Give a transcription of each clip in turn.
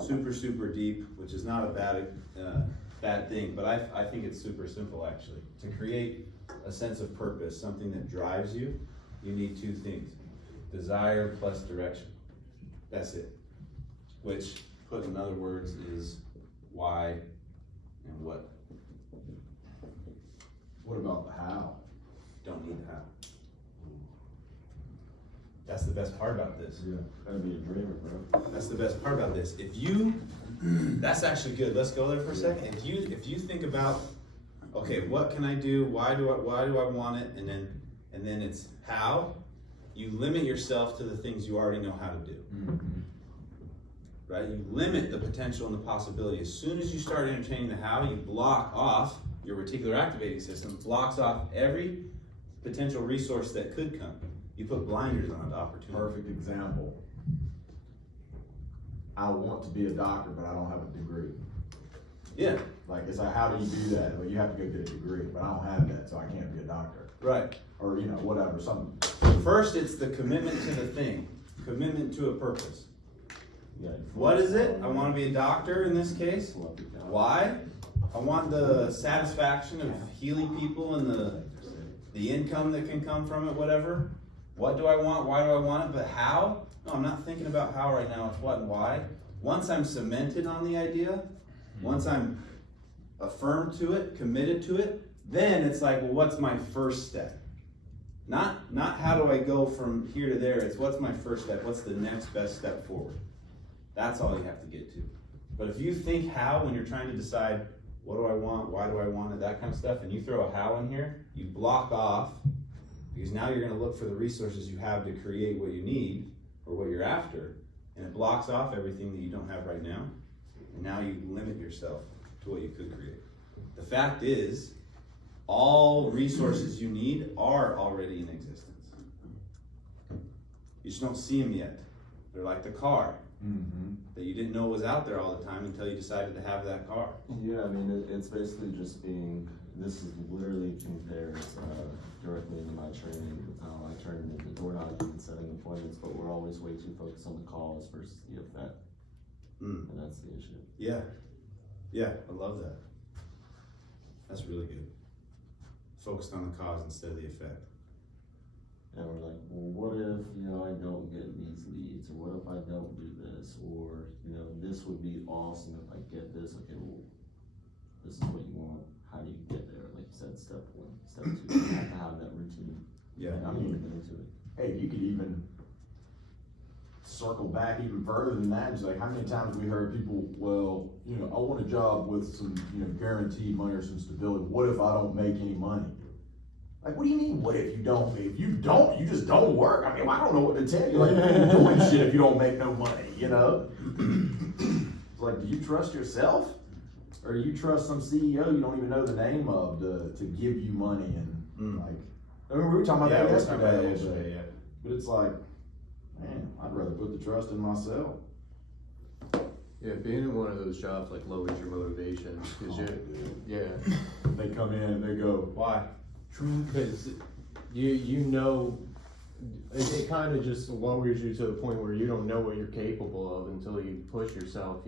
super, super deep, which is not a bad thing, but I think it's super simple actually. To create a sense of purpose, something that drives you, you need two things. Desire plus direction. That's it. Which, put in other words, is why and what. What about the how? Don't need the how. That's the best part about this. Yeah, that'd be a dreamer, bro. That's the best part about this. If you, that's actually good. Let's go there for a second. If you think about, okay, what can I do? Why do I want it? And then it's how. You limit yourself to the things you already know how to do. Mm-hmm. Right? You limit the potential and the possibility. As soon as you start entertaining the how, you block off your reticular activating system, blocks off every potential resource that could come. You put blinders on the opportunity. Perfect example. I want to be a doctor, but I don't have a degree. Yeah. Like, it's like, how do you do that? Well, you have to go get a degree, but I don't have that, so I can't be a doctor. Right. Or, you know, whatever, something. First, it's the commitment to the thing, commitment to a purpose. Yeah. What is it? I want to be a doctor in this case. Why? I want the satisfaction of healing people and the income that can come from it, whatever. What do I want? Why do I want it? But how? No, I'm not thinking about how right now. It's what and why. Once I'm cemented on the idea, once I'm affirmed to it, committed to it, then it's like, well, what's my first step? Not how do I go from here to there. It's what's my first step? What's the next best step forward? That's all you have to get to. But if you think how when you're trying to decide, what do I want? Why do I want it? That kind of stuff, and you throw a how in here, you block off, because now you're going to look for the resources you have to create what you need or what you're after, and it blocks off everything that you don't have right now, and now you limit yourself to what you could create. The fact is, all resources you need are already in existence. You just don't see them yet. They're like the car. Mm-hmm. That you didn't know was out there all the time until you decided to have that car. Yeah, I mean, it's basically just being, this is literally compared directly into my training with how I train into door knocking and setting appointments, but we're always way too focused on the cause versus the effect. And that's the issue. Yeah. Yeah, I love that. That's really good. Focused on the cause instead of the effect. And we're like, well, what if, I don't get these leads, or what if I don't do this, or, this would be awesome if I get this. Okay, well, this is what you want. How do you get there? Like you said, step one, step two, you have to have that routine. Yeah. And I'm gonna get into it. Hey, you could even circle back even further than that. It's like, how many times we heard people, well, I want a job with some, guaranteed money or some stability. What if I don't make any money? Like, what do you mean, what if you don't? If you don't, you just don't work. I mean, I don't know what to tell you. Like, you ain't doing shit if you don't make no money, It's like, do you trust yourself? Or do you trust some CEO you don't even know the name of to give you money and, like, I mean, we were talking about that yesterday. Yeah. But it's like, man, I'd rather put the trust in myself. Yeah, being in one of those jobs like lowers your motivation because They come in and they go, Why? because it kind of just lowers you to the point where you don't know what you're capable of until you push yourself,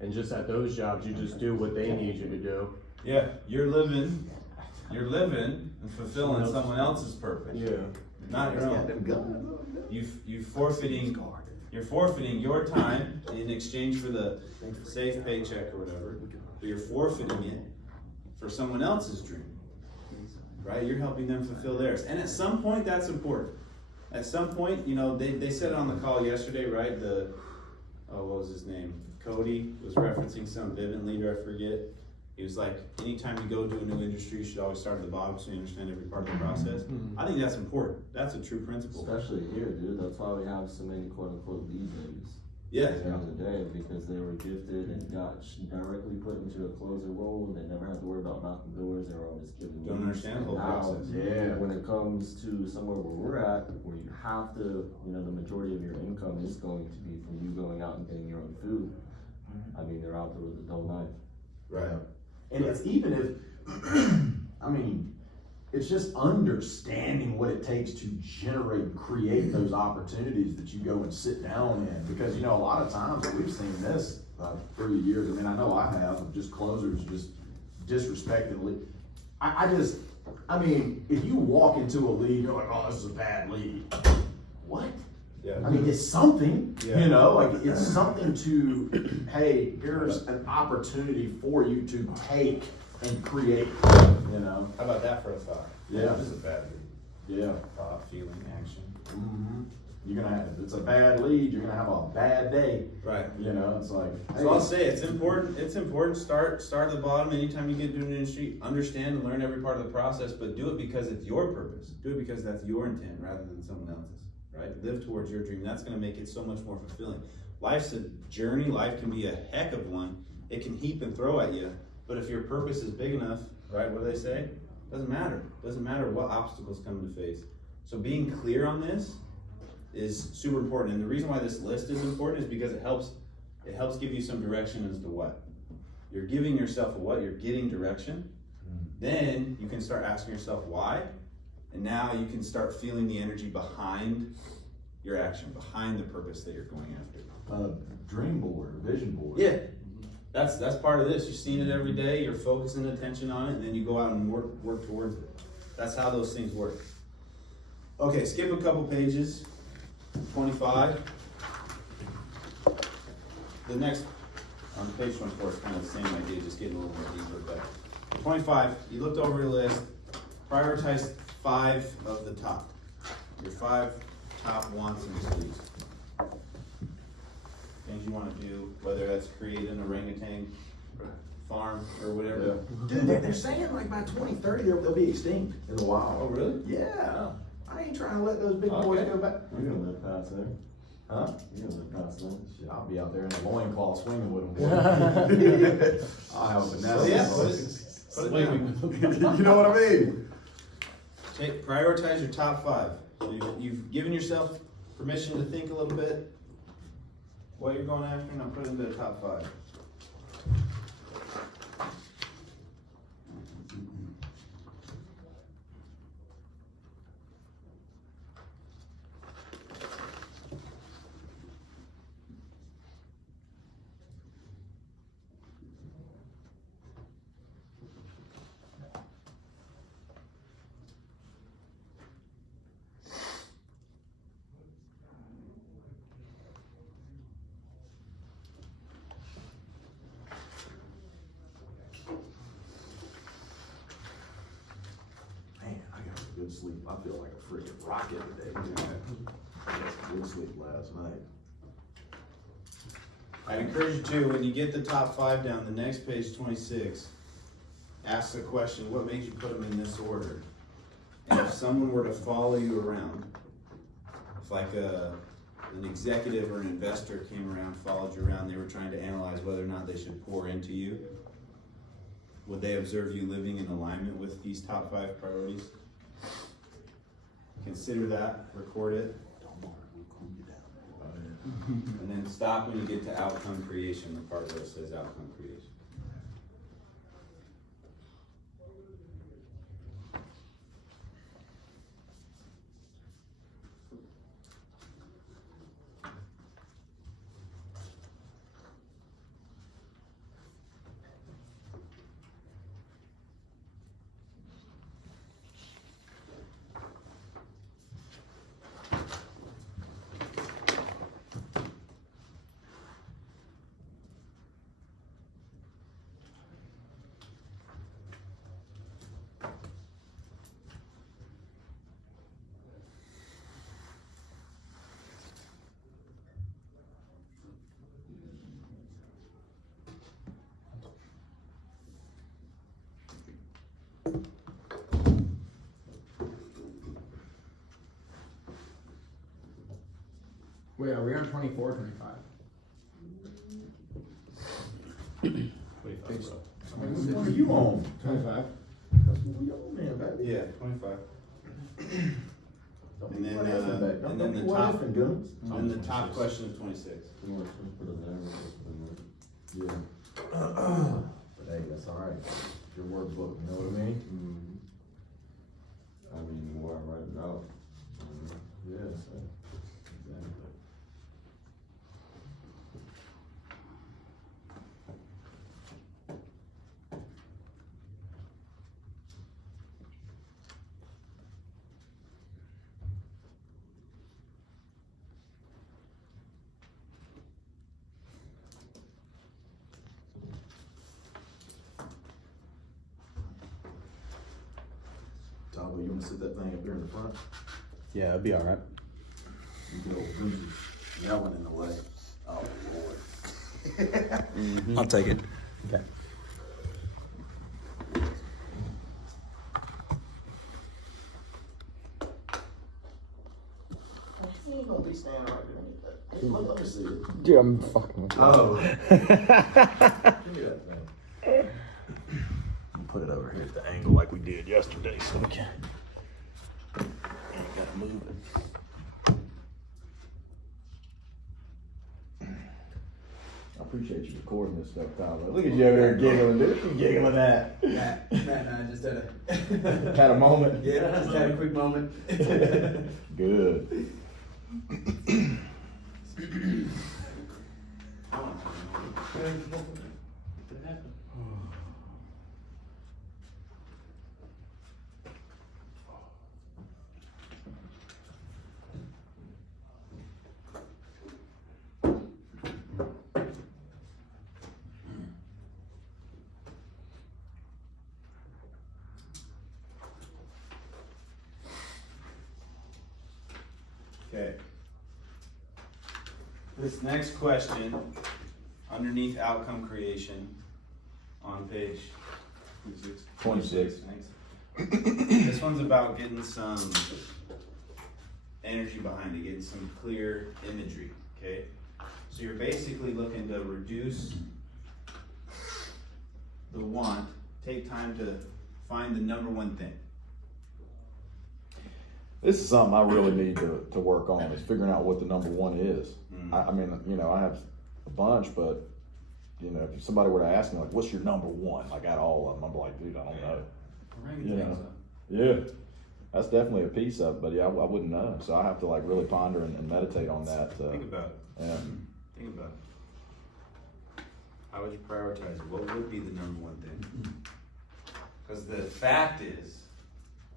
and just at those jobs you just do what they need you to do. Yeah, you're living and fulfilling someone else's purpose. Yeah. Not your own. You're forfeiting your time in exchange for the safe paycheck or whatever, but you're forfeiting it for someone else's dream, right? You're helping them fulfill theirs. And at some point, that's important. At some point, they said it on the call yesterday, right? What was his name? Cody was referencing some Vivint leader, I forget. He was like, anytime you go to a new industry, you should always start at the bottom so you understand every part of the process. I think that's important. That's a true principle. Especially here, dude. That's why we have so many quote unquote lead babies. Yeah. At the end of the day, because they were gifted and got directly put into a closer role. They never had to worry about knocking doors. They were always given. Don't understand the whole process. Yeah. When it comes to somewhere where we're at, where you have to, the majority of your income is going to be from you going out and getting your own food. I mean, they're out there with a dull knife. Right. And it's even if, I mean, it's just understanding what it takes to generate and create those opportunities that you go and sit down in. Because, you know, a lot of times we've seen this through the years. I mean, I know I have, of just closers just disrespectfully. I mean, if you walk into a lead, you're like, oh, this is a bad lead. What? Yeah. I mean, it's something, Yeah. you know, like it's something to, hey, here's an opportunity for you to take and create, you know? How about that for a thought? Yeah. This is a bad lead. Yeah. Thought, feeling, action. Mm-hmm. You're gonna have, if it's a bad lead, you're gonna have a bad day, Right. you know, it's like. So I'll say it's important, start at the bottom anytime you get into an industry, understand and learn every part of the process, but do it because it's your purpose. Do it because that's your intent rather than someone else's, right? Live towards your dream. That's gonna make it so much more fulfilling. Life's a journey, life can be a heck of one. It can heap and throw at you, but if your purpose is big enough, right, what do they say? Doesn't matter. Doesn't matter what obstacles come into face. So being clear on this is super important. And the reason why this list is important is because it helps give you some direction as to what. You're giving yourself a what, you're getting direction. Then you can start asking yourself why. And now you can start feeling the energy behind your action, behind the purpose that you're going after. Dream board, vision board. Yeah. That's part of this. You're seeing it every day, you're focusing attention on it, and then you go out and work towards it. That's how those things work. Okay, skip a couple pages. 25. The next, on page 24, is kind of the same idea, just getting a little more deeper. But 25, you looked over your list, prioritize 5 of the top. Your 5 top wants and needs. Things you want to do, whether that's create an orangutan farm or whatever. Dude, they're saying like by 2030 they'll be extinct in the wild. Oh, really? Yeah. I ain't trying to let those big boys Okay. go back. You're gonna live past there. Huh? You're gonna live past there. Shit, I'll be out there in the loincloth swinging with them. I'll have a So finesse. yeah, put it down. You know what I mean? Prioritize your top 5. So you've given yourself permission to think a little bit what you're going after, and I'll put it into the top 5. Man, I got a good sleep. I feel like a freaking rocket today. I got some good sleep last night. I'd encourage you to, when you get the top 5 down, the next page, 26, ask the question, what made you put them in this order? And if someone were to follow you around, if like an executive or an investor came around, followed you around, they were trying to analyze whether or not they should pour into you, would they observe you living in alignment with these top 5 priorities? Consider that, record it, and then stop when you get to outcome creation, the part where it says outcome creation. Wait, are we on 24 or 25? What are you on? 25. That's what we on, man, baby. Yeah, 25. Don't And be then, what ifing, baby. and Don't then be the what top- ifing, Guns. And the top question of 26. You want to put it there, we'll just put it there. Yeah. But hey, that's all right. It's your workbook, you know what I mean? Oh, you wanna sit that thing up there in the front? Yeah, it'd be alright. You can go yelling in the way. Oh, Lord. I'll take it. Okay. He ain't gonna be standing right there. Let me see it. Dude, I'm fucking with you. Oh. Give me that thing. Put it over here at the angle like we did yesterday, so we can. Ain't gotta move it. I appreciate you recording this stuff, Tyler. Look at you over there giggling, dude. You giggling at. I just had Had a moment. just had a quick moment. Good. Okay. This next question, underneath outcome creation, on page 26. Thanks. This one's about getting some energy behind it, getting some clear imagery, okay? So you're basically looking to reduce the want, take time to find the number one thing. This is something I really need to work on, is figuring out what the number one is. I mean, you know, I have a bunch, but, you know, if somebody were to ask me, like, what's your number one? Like, out of all of them, I'm like, dude, I don't know. You know? Yeah, that's definitely a piece of it, but yeah, I wouldn't know. So I have to, like, really ponder and meditate on that. Think about it. Yeah. Think about it. How would you prioritize it? What would be the number one thing? Because the fact is,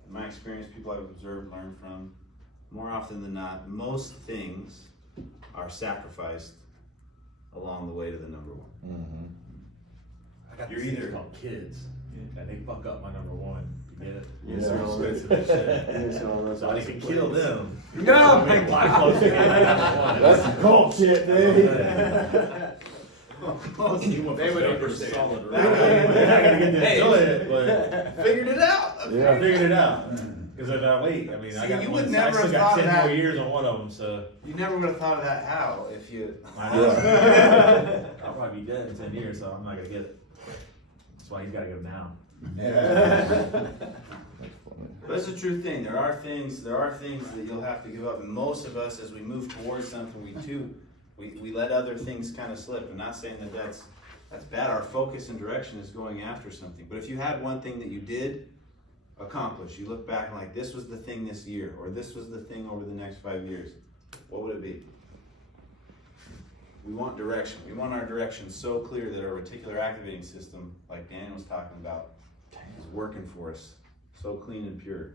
in my experience, people I've observed, learned from, more often than not, most things are sacrificed along the way to the number one. Mm-hmm. I got You're these things either- called kids, and they fuck up my number one. You get it? Yes, They're sir. expensive as shit. Yes, sir. So I can kill them. No, I mean, why close to That's some cult shit, dude. They would understand. Solid, They're not gonna get to enjoy it, but Figured it out! Yeah. I figured it out. Because if I wait, I mean, I See, got you one, would I never still have got thought 10 that. more years on one of them, so You never would have thought of that how if you. I know. I'll probably be dead in 10 years, so I'm not gonna get it. That's why he's gotta go now. But it's a true thing. There are things that you'll have to give up. And most of us, as we move towards something, we let other things kind of slip. I'm not saying that that's bad. Our focus and direction is going after something. But if you had one thing that you did accomplish, you look back and like, this was the thing this year, or this was the thing over the next 5 years, what would it be? We want direction. We want our direction so clear that our reticular activating system, like Daniel was talking about, is working for us. So clean and pure.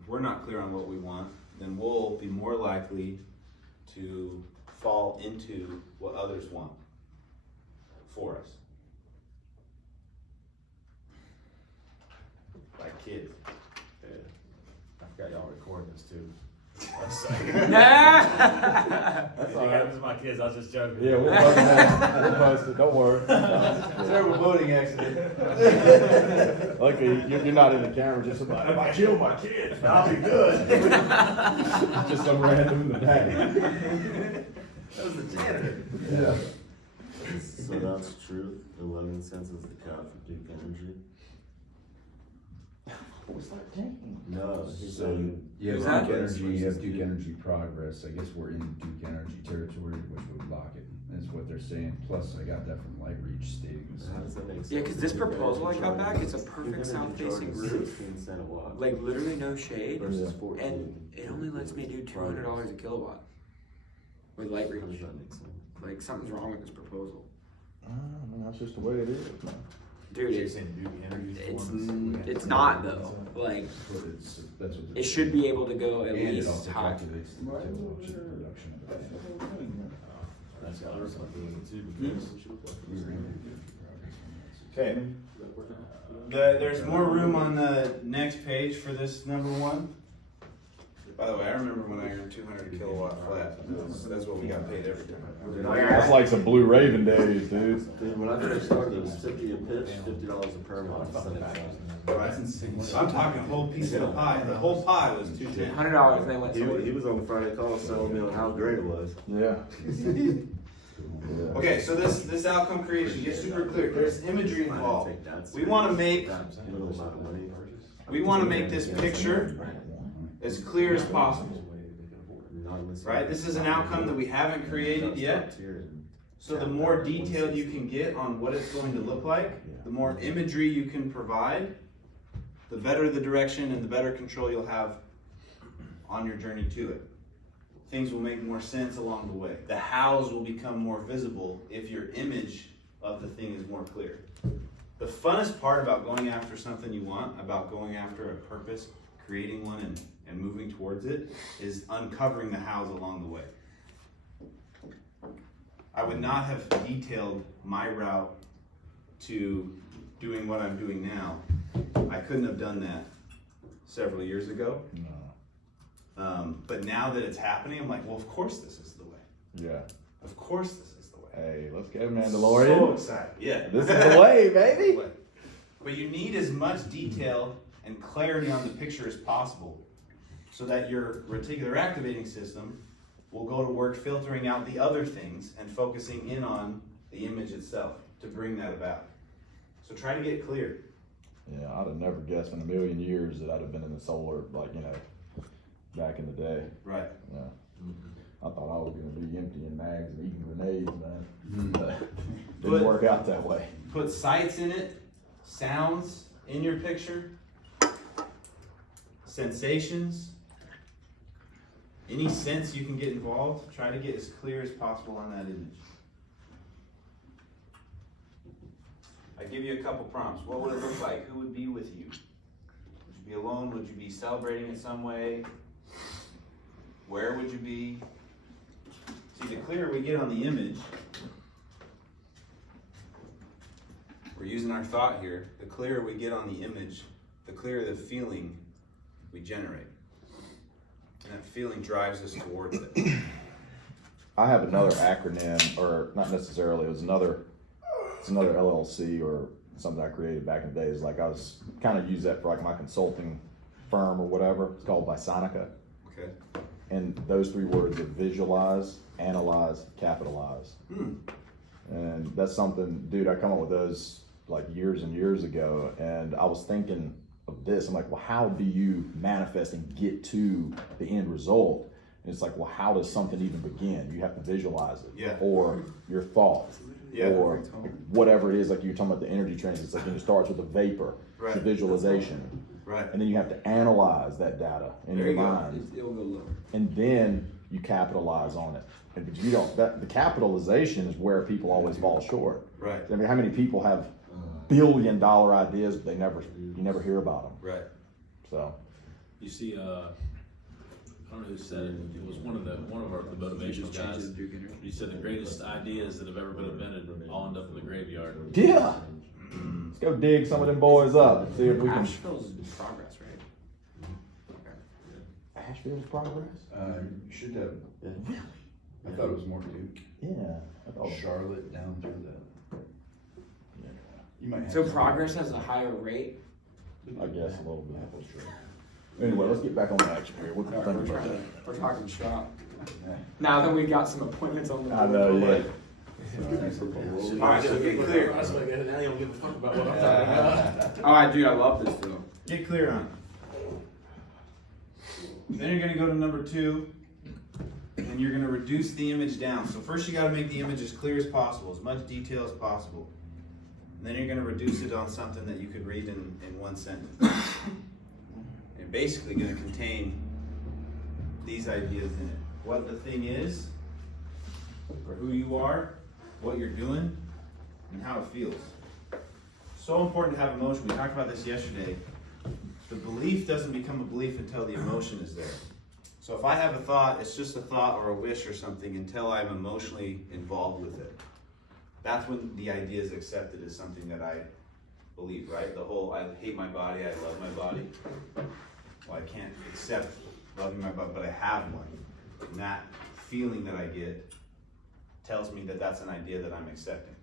If we're not clear on what we want, then we'll be more likely to fall into what others want for us. Like kids. I forgot y'all recording this too. That's If all it right. happens to my kids, I was just joking. Yeah, we'll post it. We'll post it. Don't worry. Terrible voting accident. Luckily, you're not in the camera. Just about, if I kill my kids, I'll be good. Just some random in the back. That was the janitor. Yeah. So that's truth. 11 cents is the cap for Duke Energy. No, he's saying. You have Exactly. Duke Energy, you have Duke Duke Energy Progress, I guess we're in Duke Energy territory, which would lock it, is what they're saying, plus I got that from Light Reach stating the How same. does that make sense? Yeah, 'cause this Duke Energy proposal I got charges- back, it's a perfect Duke Energy south-facing charges roof. 16 cents a watt. Like literally no shade, Versus 14. and it only lets me do $200 a kilowatt with light How does reach. that make sense? Like something's wrong with this proposal, I mean, that's just the way it is, man. dude. You're saying Duke Energy's It's not though. Like That's what. it should be able to go at And it least also high. calculates the kilowatt production of it. That's got something to do too, because We were in Duke Energy Progress on that, so Okay. There's more room on the next page for this number one. By the way, I remember when I earned 200 kilowatt flat. That's what we got paid every time. That's like some Blue Raven days, dude. Dude, when I first started, it was 50 a pitch, $50 a permit. Right. I'm talking a whole piece of the pie. The whole pie was $210. $100 they went He to. was on the Friday call telling me how great it was. Yeah. Okay, so this outcome creation gets super clear. There's imagery involved. We want to make this picture as clear as possible. Right? This is an outcome that we haven't created yet. So the more detailed you can get on what it's going to look like, the more imagery you can provide, the better the direction and the better control you'll have on your journey to it. Things will make more sense along the way. The hows will become more visible if your image of the thing is more clear. The funnest part about going after something you want, about going after a purpose, creating one and moving towards it, is uncovering the hows along the way. I would not have detailed my route to doing what I'm doing now. I couldn't have done that several years ago. But now that it's happening, I'm like, well, of course this is the way. Yeah. Of course this is the way. Hey, let's go, So Mandalorian. excited. Yeah. This is the way, baby. But you need as much detail and clarity on the picture as possible so that your reticular activating system will go to work filtering out the other things and focusing in on the image itself to bring that about. So try to get clear. Yeah, I'd have never guessed in a million years that I'd have been in the solar, like, back in the day. Right. Yeah. I thought I was gonna be emptying mags and eating grenades, man. But didn't work out that way. Put sights in it, sounds in your picture, sensations, any sense you can get involved. Try to get as clear as possible on that image. I give you a couple prompts. What would it look like? Who would be with you? Would you be alone? Would you be celebrating in some way? Where would you be? See, the clearer we get on the image, we're using our thought here, the clearer we get on the image, the clearer the feeling we generate. And that feeling drives us towards it. I have another acronym, or not necessarily, it's another LLC or something I created back in the days. Like I was kind of use that for like my consulting firm or whatever. It's called Bisonica. Okay. And those three words are visualize, analyze, capitalize. And that's something, dude, I come up with those like years and years ago. And I was thinking of this. I'm like, well, how do you manifest and get to the end result? And it's like, well, how does something even begin? You have to visualize it. Yeah. Or your thought. Yeah. Or whatever it is, like you're talking about the energy transit. It's like it starts with the vapor, Right. the visualization. Right. And then you have to analyze that data in There your you go. mind. It'll go lower. And then you capitalize on it. And but you don't, the capitalization is where people always fall short. Right. I mean, how many people have billion-dollar ideas, but you never hear about them. Right. So. You see, I don't know who said it. It was one of the motivational guys. He said the greatest ideas that have ever been invented all end up in the graveyard. Yeah. Let's go dig some of them boys up and see if we can. Asheville's progress, right? Asheville's progress? You should have. Really? I thought it was more Duke. Yeah. I thought Charlotte down through the. You might have. So progress has a higher rate. I guess a little bit. Anyway, let's get back on the action here. What do you think about that? We're talking shop. Now that we got some appointments on the I know, yeah. Alright, so get clear. That's what I get. Now you don't give a fuck about what I'm talking about. Oh, I do. I love this film. Get clear on it. Then you're gonna go to number 2, and you're gonna reduce the image down. So first you gotta make the image as clear as possible, as much detail as possible. And then you're gonna reduce it on something that you could read in one sentence. And basically gonna contain these ideas in it. What the thing is, or who you are, what you're doing, and how it feels. So important to have emotion. We talked about this yesterday. The belief doesn't become a belief until the emotion is there. So if I have a thought, it's just a thought or a wish or something until I'm emotionally involved with it. That's when the idea is accepted as something that belief, right? The whole, I hate my body, I love my body. Well, I can't accept loving my body, but I have one. And that feeling that I get tells me that that's an idea that I'm accepting.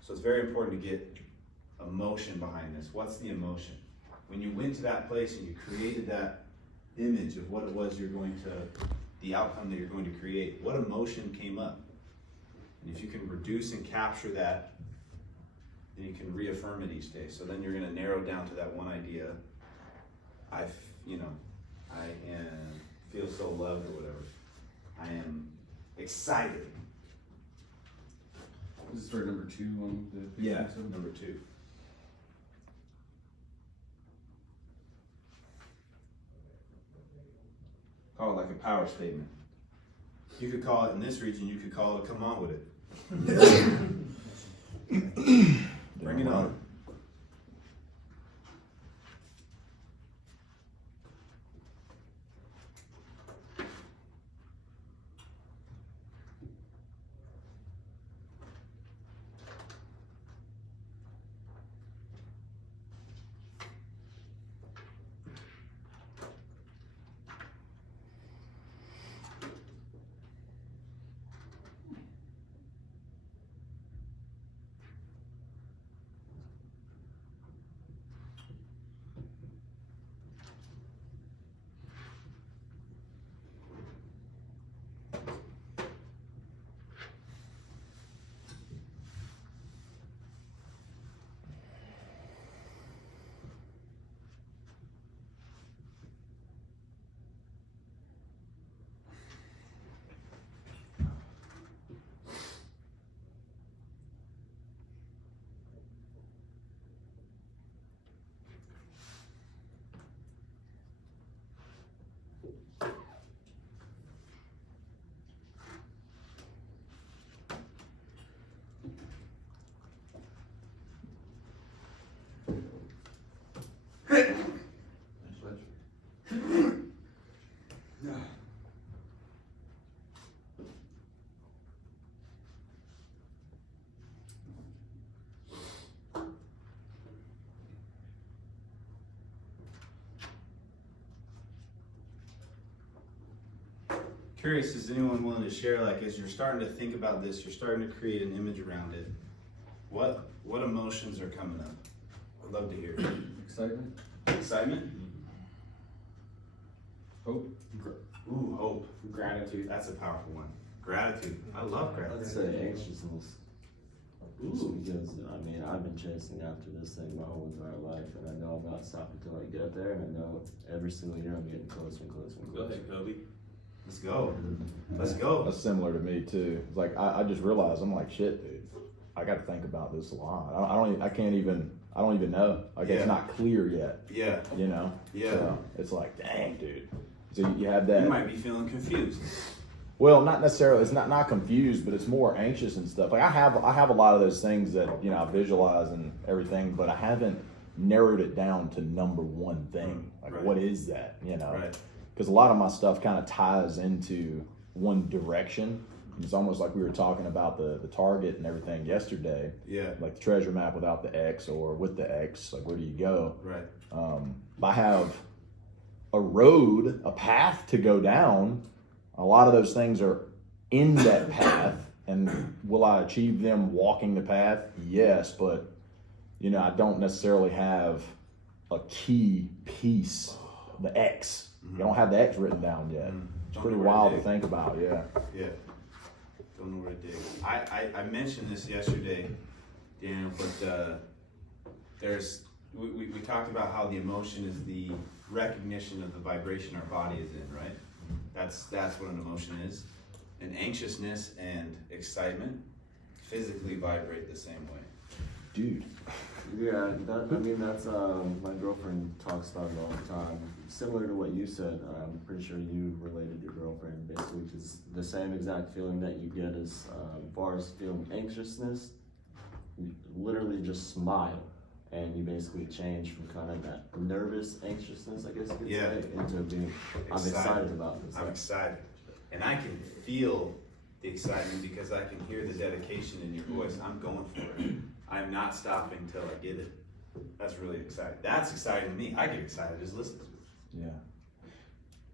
So it's very important to get emotion behind this. What's the emotion? When you went to that place and you created that image of what it was you're going to, the outcome that you're going to create, what emotion came up? And if you can reduce and capture that, then you can reaffirm it each day. So then you're gonna narrow down to that one idea. I feel so loved or whatever. I am excited. This is for number 2 on the. Yeah, number 2. Call it like a power statement. You could call it, in this region, you could call it, come on with it. Bring it on. Curious, is anyone willing to share, like, as you're starting to think about this, you're starting to create an image around it, what emotions are coming up? I'd love to hear. Excitement. Excitement? Hope. Ooh, hope. Gratitude. That's a powerful one. Gratitude. I love gratitude. I'd say anxiousness. Just because, I mean, I've been chasing after this thing my whole entire life, and I know I'm not stopping until I get there, and I know every single year I'm getting closer and closer and Go closer. ahead, Kobe. Let's go. Let's go. That's similar to me too. It's like I just realized, I'm like, shit, dude. I got to think about this a lot. I don't even know. Like, Yeah. it's not clear yet. Yeah. You know. Yeah. So it's like, dang, dude. So you have that. You might be feeling confused. Well, not necessarily. It's not confused, but it's more anxious and stuff. Like I have a lot of those things that I visualize and everything, but I haven't narrowed it down to number one thing. Like, Right. what is that? Right. Because a lot of my stuff kind of ties into one direction. It's almost like we were talking about the target and everything yesterday. Yeah. Like the treasure map without the X or with the X. Like, where do you go? Right. I have a road, a path to go down. A lot of those things are in that path, and will I achieve them walking the path? Yes, but I don't necessarily have a key piece, the X. You don't have the X written down yet. It's pretty wild to think about, yeah. Yeah. Don't know where to dig. I mentioned this yesterday, Daniel, but we talked about how the emotion is the recognition of the vibration our body is in, right? That's what an emotion is. And anxiousness and excitement physically vibrate the same way. Dude. Yeah, that's my girlfriend talks about it all the time. Similar to what you said, I'm pretty sure you related your girlfriend basically, because the same exact feeling that you get as far as feeling anxiousness, you literally just smile, and you basically change from kind of that nervous anxiousness, I guess you could say, into being, I'm excited about this. I'm excited. And I can feel the excitement because I can hear the dedication in your voice. I'm going for it. I'm not stopping till I get it. That's really exciting. That's exciting to me. I get excited just listening to it.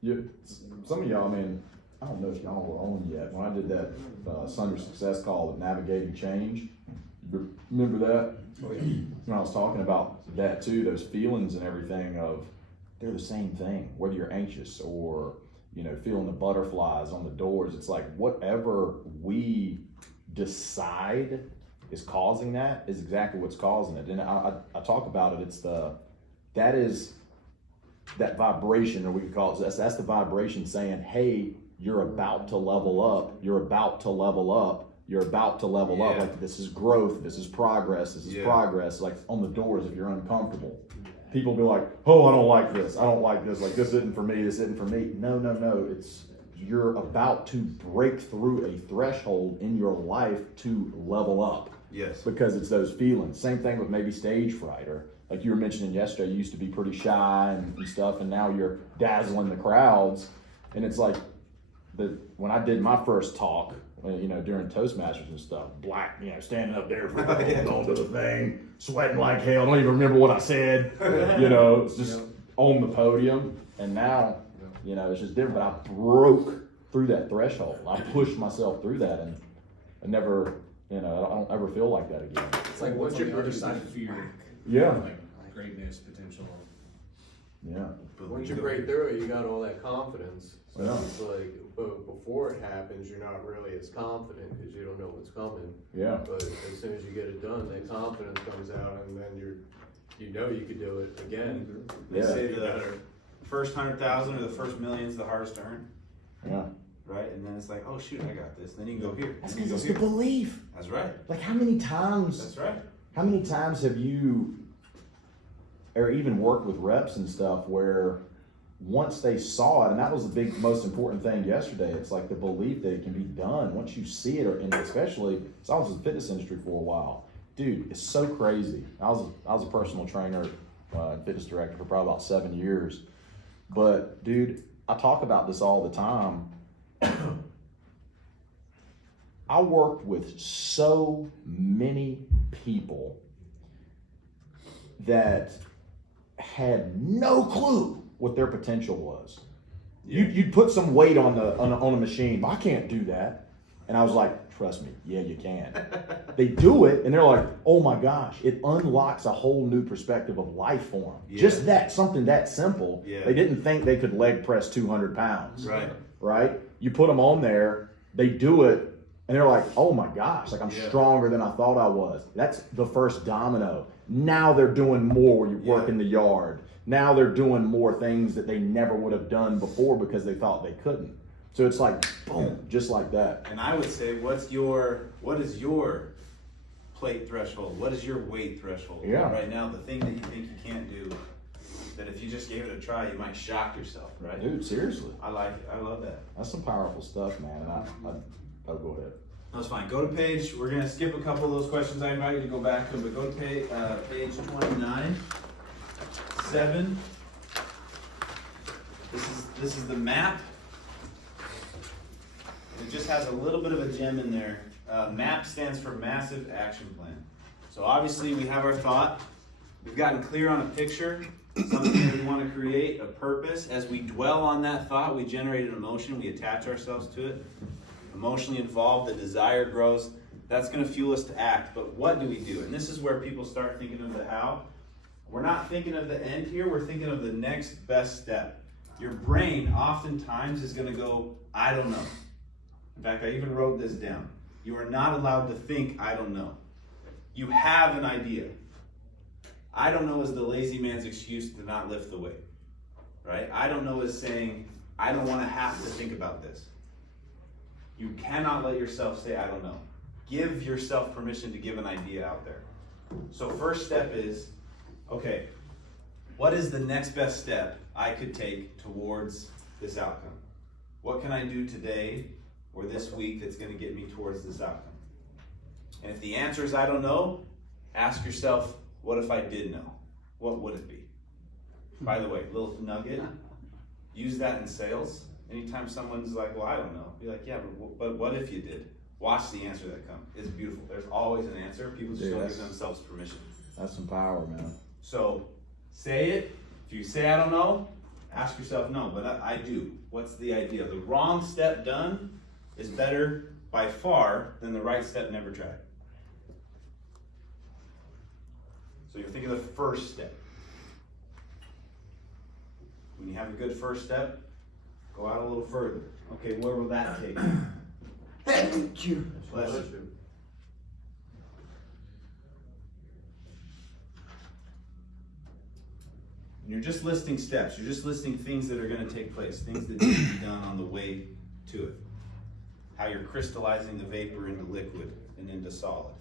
Yeah. Some of y'all, I mean, I don't know if y'all were on yet. When I did that Sunday Success call with Navigating Change, remember that? When I was talking about that too, those feelings and everything of, they're the same thing. Whether you're anxious or, feeling the butterflies on the doors, it's like whatever we decide is causing that is exactly what's causing it. And I talk about it, that vibration, or we could call it, that's the vibration saying, hey, you're about to level up, you're about to level up, you're about to level up. Like, this is growth, this is progress, this is progress, like on the doors if you're uncomfortable. People be like, oh, I don't like this, like this isn't for me, this isn't for me. No, you're about to break through a threshold in your life to level up. Yes. Because it's those feelings. Same thing with maybe stage fright, or like you were mentioning yesterday, you used to be pretty shy and stuff, and now you're dazzling the crowds. And it's like, when I did my first talk, during Toastmasters and stuff, standing up there, holding onto the thing, sweating like hell, don't even remember what I said, it's just on the podium. And now, it's just different, but I broke through that threshold. I pushed myself through that, and I never, I don't ever feel like that again. It's like what's your other side of fear? Yeah. Like greatness, potential. Yeah. Once you break through it, you got all that confidence. So Yeah. it's like, but before it happens, you're not really as confident because you don't know what's coming. Yeah. But as soon as you get it done, that confidence comes out, and then you could do it again. They Yeah. say the first 100,000 or the first million is the hardest to earn, Yeah. right? And then it's like, oh shoot, I got this. Then you can go here. That's then you because go it's the here. belief. That's right. Like, how many times have you, or even worked with reps and stuff, where once they saw it, and that was the most important thing yesterday, it's like the belief that it can be done. Once you see it, and especially, so I was in the fitness industry for a while. Dude, it's so crazy. I was a personal trainer, fitness director for probably about 7 years. But dude, I talk about this all the time. I worked with so many people that had no clue what their potential was. You'd put some weight on a machine. I can't do that. And I was like, trust me, yeah, you can. They do it, and they're like, oh my gosh, it unlocks a whole new perspective of life for them. Yeah. Just that, something that simple. Yeah. They didn't think they could leg press 200 pounds. Right. You put them on there, they do it, and they're like, oh my gosh, like I'm stronger than I thought I was. That's the first domino. Now they're doing more where you work in the yard. Now they're doing more things that they never would have done before because they thought they couldn't. So it's like, boom, just like that. And I would say, what is your plate threshold? What is your weight threshold? Yeah. Right now, the thing that you think you can't do, that if you just gave it a try, you might shock yourself, right? Dude, seriously. I like it. I love that. That's some powerful stuff, man. And I'll go ahead. That's fine. Go to page, we're gonna skip a couple of those questions. I invite you to go back to them, but go to page 29, 7. This is the map. It just has a little bit of a gem in there. MAP stands for Massive Action Plan. So obviously we have our thought. We've gotten clear on a picture, something that we want to create, a purpose. As we dwell on that thought, we generate an emotion, we attach ourselves to it. Emotionally involved, the desire grows. That's going to fuel us to act. But what do we do? And this is where people start thinking of the how. We're not thinking of the end here, we're thinking of the next best step. Your brain oftentimes is going to go, I don't know. In fact, I even wrote this down. You are not allowed to think, I don't know. You have an idea. I don't know is the lazy man's excuse to not lift the weight, right? I don't know is saying, I don't want to have to think about this. You cannot let yourself say, I don't know. Give yourself permission to give an idea out there. So first step is, okay, what is the next best step I could take towards this outcome? What can I do today or this week that's going to get me towards this outcome? And if the answer is I don't know, ask yourself, what if I did know? What would it be? By the way, little nugget, use that in sales. Anytime someone's like, well, I don't know, be like, yeah, but what if you did? Watch the answer that comes. It's beautiful. There's always an answer. People just don't give themselves permission. That's some power, man. So say it. If you say I don't know, ask yourself no, but I do. What's the idea? The wrong step done is better by far than the right step never tried. So you're thinking of the first step. When you have a good first step, go out a little further. Okay, where will that take you? Thank you. Bless you. And you're just listing steps. You're just listing things that are going to take place, things that need to be done on the way to it. How you're crystallizing the vapor into liquid and into solid.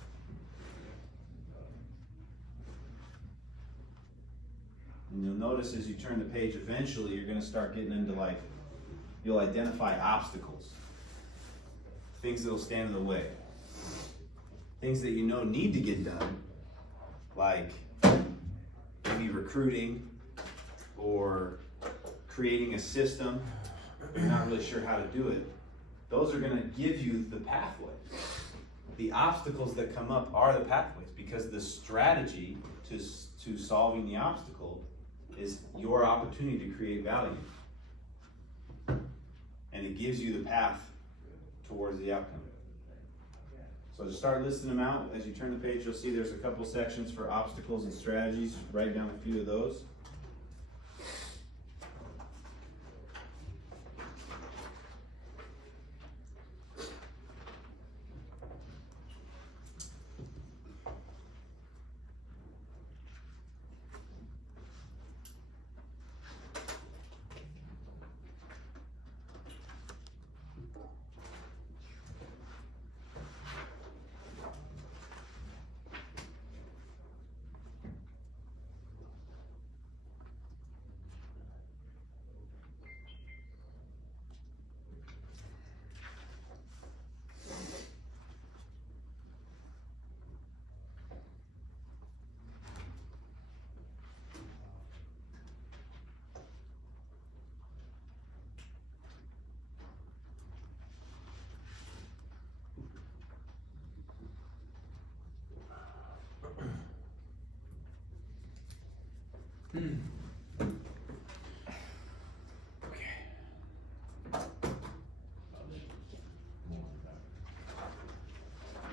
And you'll notice as you turn the page, eventually you're going to start getting into like, you'll identify obstacles. Things that'll stand in the way. Things that you know need to get done, like maybe recruiting or creating a system. You're not really sure how to do it. Those are going to give you the pathway. The obstacles that come up are the pathways, because the strategy to solving the obstacle is your opportunity to create value. And it gives you the path towards the outcome. So to start listing them out, as you turn the page, you'll see there's a couple sections for obstacles and strategies. Write down a few of those.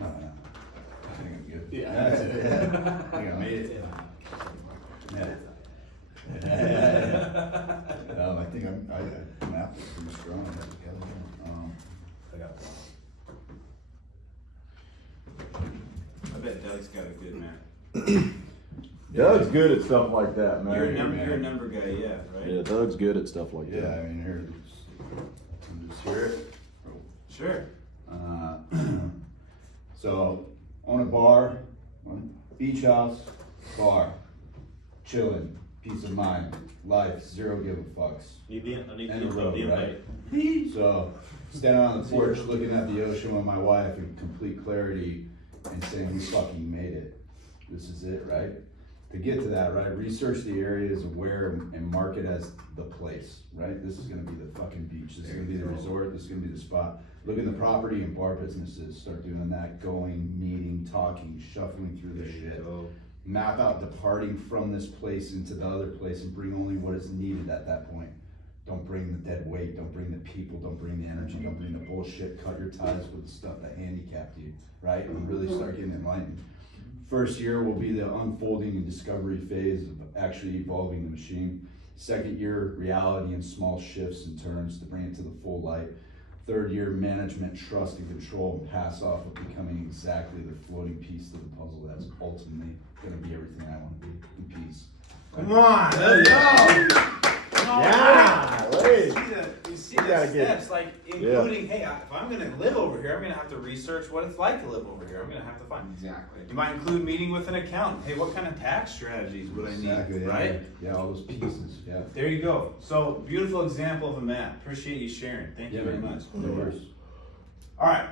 I think I'm good. Yeah. I think I made it. Yeah. I think I'm out pretty strong. I got I bet Doug's got a good map. Doug's good at stuff like that, man. You're a number guy, yeah, right? Yeah, Doug's good at stuff like Yeah, that. I mean, here, just hear it. Sure. So, own a bar, beach house, bar, chilling, peace of mind, life, zero give a fucks. I need the End of info, road, the right? invite. So, standing on the porch, looking at the ocean with my wife in complete clarity and saying, we fucking made it. This is it, right? To get to that, right, research the areas of where and mark it as the place, right? This is gonna be the fucking beach, this is gonna be the resort, this is gonna be the spot. Look in the property and bar businesses, start doing that, going, meeting, talking, shuffling through the shit. Map out departing from this place into the other place and bring only what is needed at that point. Don't bring the dead weight, don't bring the people, don't bring the energy, don't bring the bullshit, cut your ties with the stuff that handicapped you, right? And really start getting enlightened. First year will be the unfolding and discovery phase of actually evolving the machine. Second year, reality and small shifts and turns to bring it to the full light. Third year, management, trust, and control, and pass off of becoming exactly the floating piece of the puzzle that's ultimately gonna be everything I wanna be, in peace. Come on, let's go! Yeah, wait. You see You the gotta get- steps, like including, hey, if I'm gonna live over here, I'm gonna have to research what it's like to live over here. I'm gonna have to find. Exactly. You might include meeting with an accountant. Hey, what kind of tax strategies would I need, Exactly, yeah. right? Yeah, all those pieces, yeah. There you go. So, beautiful example of a map. Appreciate you sharing. Thank you very much. No worries. All right.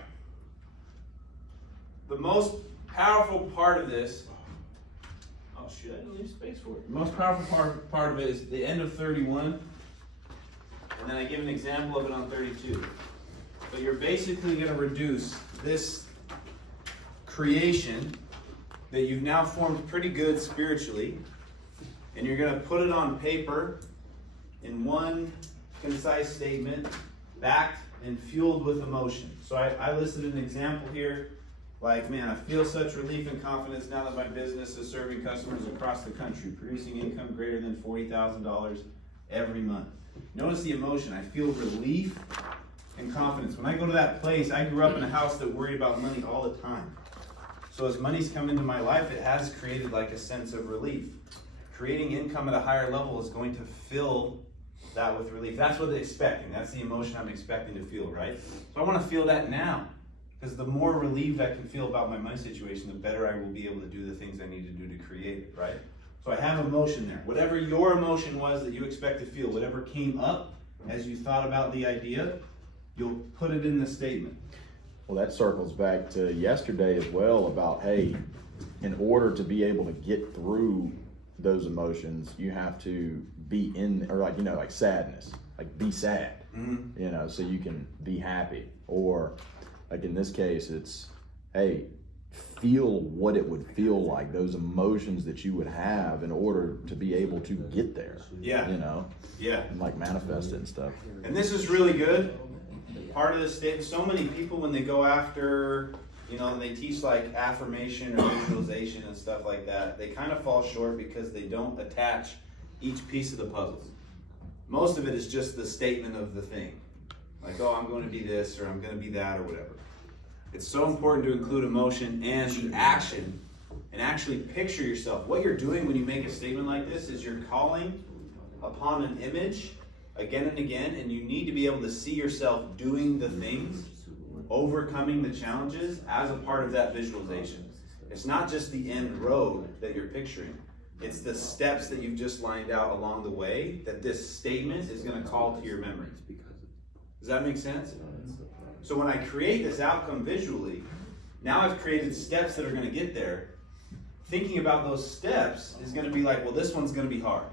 The most powerful part of this. Oh shit! I didn't leave space for it. The most powerful part of it is the end of 31, and then I give an example of it on 32. But you're basically going to reduce this creation that you've now formed pretty good spiritually and you're gonna put it on paper in one concise statement, backed and fueled with emotion. So I listed an example here, like, man, I feel such relief and confidence now that my business is serving customers across the country, producing income greater than $40,000 every month. Notice the emotion. I feel relief and confidence. When I go to that place, I grew up in a house that worried about money all the time. So as money's come into my life, it has created like a sense of relief. Creating income at a higher level is going to fill that with relief. That's what they're expecting. That's the emotion I'm expecting to feel, right? So I want to feel that now. Because the more relieved I can feel about my money situation, the better I will be able to do the things I need to do to create it, right? So I have emotion there. Whatever your emotion was that you expect to feel, whatever came up as you thought about the idea, you'll put it in the statement. Well, that circles back to yesterday as well about, hey, in order to be able to get through those emotions, you have to be in, or like, you know, like sadness, like be sad, you know, so you can be happy. Or like in this case, it's, hey, feel what it would feel like, those emotions that you would have in order to be able to get there. Yeah. You know? Yeah. And like manifest it and stuff. And this is really good. Part of this statement, so many people when they go after, you know, and they teach like affirmation or visualization and stuff like that, they kind of fall short because they don't attach each piece of the puzzle. Most of it is just the statement of the thing. Like, oh, I'm going to be this, or I'm going to be that, or whatever. It's so important to include emotion and the action, and actually picture yourself. What you're doing when you make a statement like this is you're calling upon an image again and again, and you need to be able to see yourself doing the things, overcoming the challenges as a part of that visualization. It's not just the end road that you're picturing. It's the steps that you've just lined out along the way that this statement is going to call to your memory. Does that make sense? So when I create this outcome visually, now I've created steps that are going to get there. Thinking about those steps is going to be like, well, this one's going to be hard.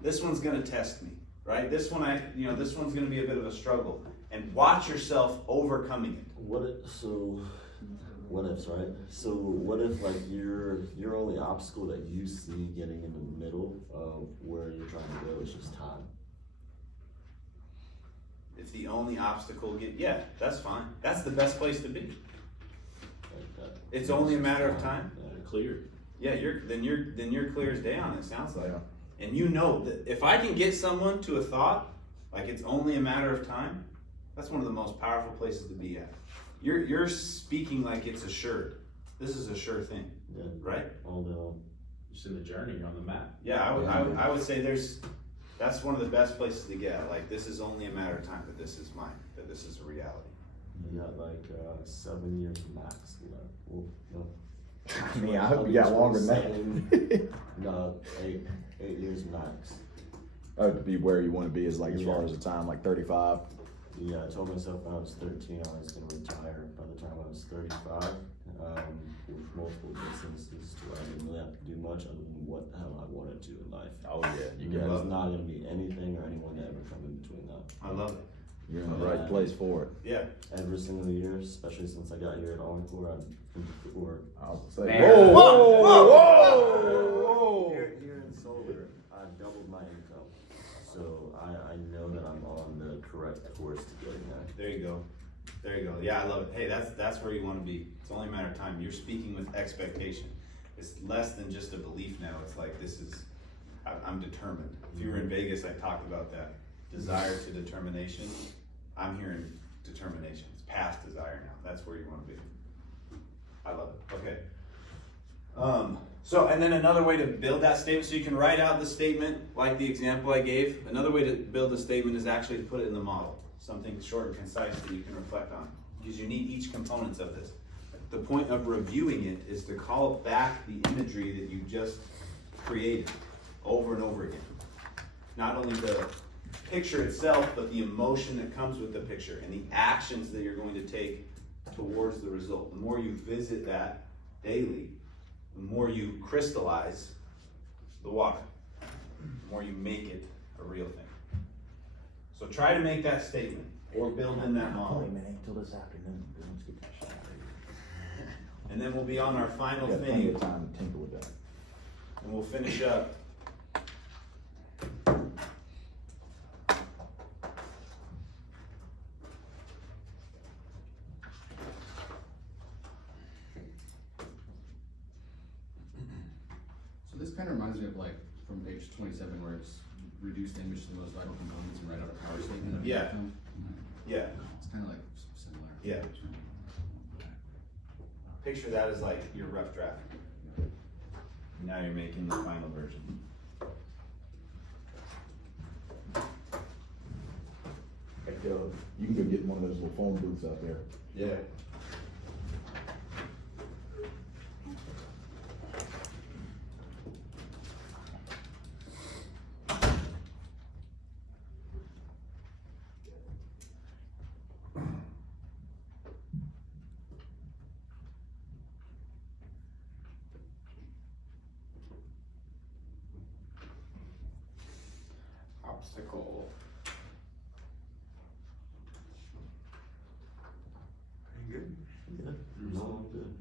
This one's going to test me, right? This one, this one's going to be a bit of a struggle. And watch yourself overcoming it. What ifs, right? So what if like your only obstacle that you see getting in the middle of where you're trying to go is just time? If the only obstacle yeah, that's fine. That's the best place to be. Like that. It's only a matter of time. Yeah. Clear. Yeah, then you're clear as day on it, sounds like. Yeah. And you know that if I can get someone to a thought, like it's only a matter of time, that's one of the most powerful places to be at. You're speaking like it's assured. This is a sure thing. Yeah. Right? All day long. Just in the journey, you're on the map. Yeah, I would say that's one of the best places to get. Like, this is only a matter of time that this is mine, that this is a reality. You got like 7 years max left. Well, no. I mean, I hope you got longer than that. No, 8 years max. Oh, to be where you want to be is like as far as the time, like 35. Yeah, I told myself when I was 13 I was going to retire by the time I was 35, with multiple businesses to where I didn't really have to do much other than what the hell I wanted to in life. Oh yeah, There's not going to be anything or anyone to ever come in between that. I love it. You're in the right place for it. Yeah. Every single year, especially since I got here at Encore, I'll say, Man. whoa. Here in solar, I've doubled my income. So I know that I'm on the correct course to getting there. There you go. There you go. Yeah, I love it. Hey, that's where you want to be. It's only a matter of time. You're speaking with expectation. It's less than just a belief now. It's like, I'm determined. If you were in Vegas, I talked about that. Desire to determination. I'm hearing determination. It's past desire now. That's where you want to be. I love it. Okay. So, and then another way to build that statement, so you can write out the statement like the example I gave. Another way to build the statement is actually to put it in the model. Something short and concise that you can reflect on. Because you need each component of this. The point of reviewing it is to call back the imagery that you just created over and over again. Not only the picture itself, but the emotion that comes with the picture and the actions that you're going to take towards the result. The more you visit that daily, the more you crystallize the water, the more you make it a real thing. So try to make that statement or build in that model. Until this afternoon. Let's get that shit out of here. And then we'll be on our final Got plenty thing, of time to tinker with that. and we'll finish up kind of reminds me of like from page 27 where it's reduced the image to the most vital components and write out a power statement. of Yeah. the outcome. Yeah, It's kind of like similar. yeah. Picture that as like your rough draft. Now you're making the final version. Heck, you can go get one of those little phone booths out there. Yeah. Obstacle. Pretty good. Yeah, resolved good.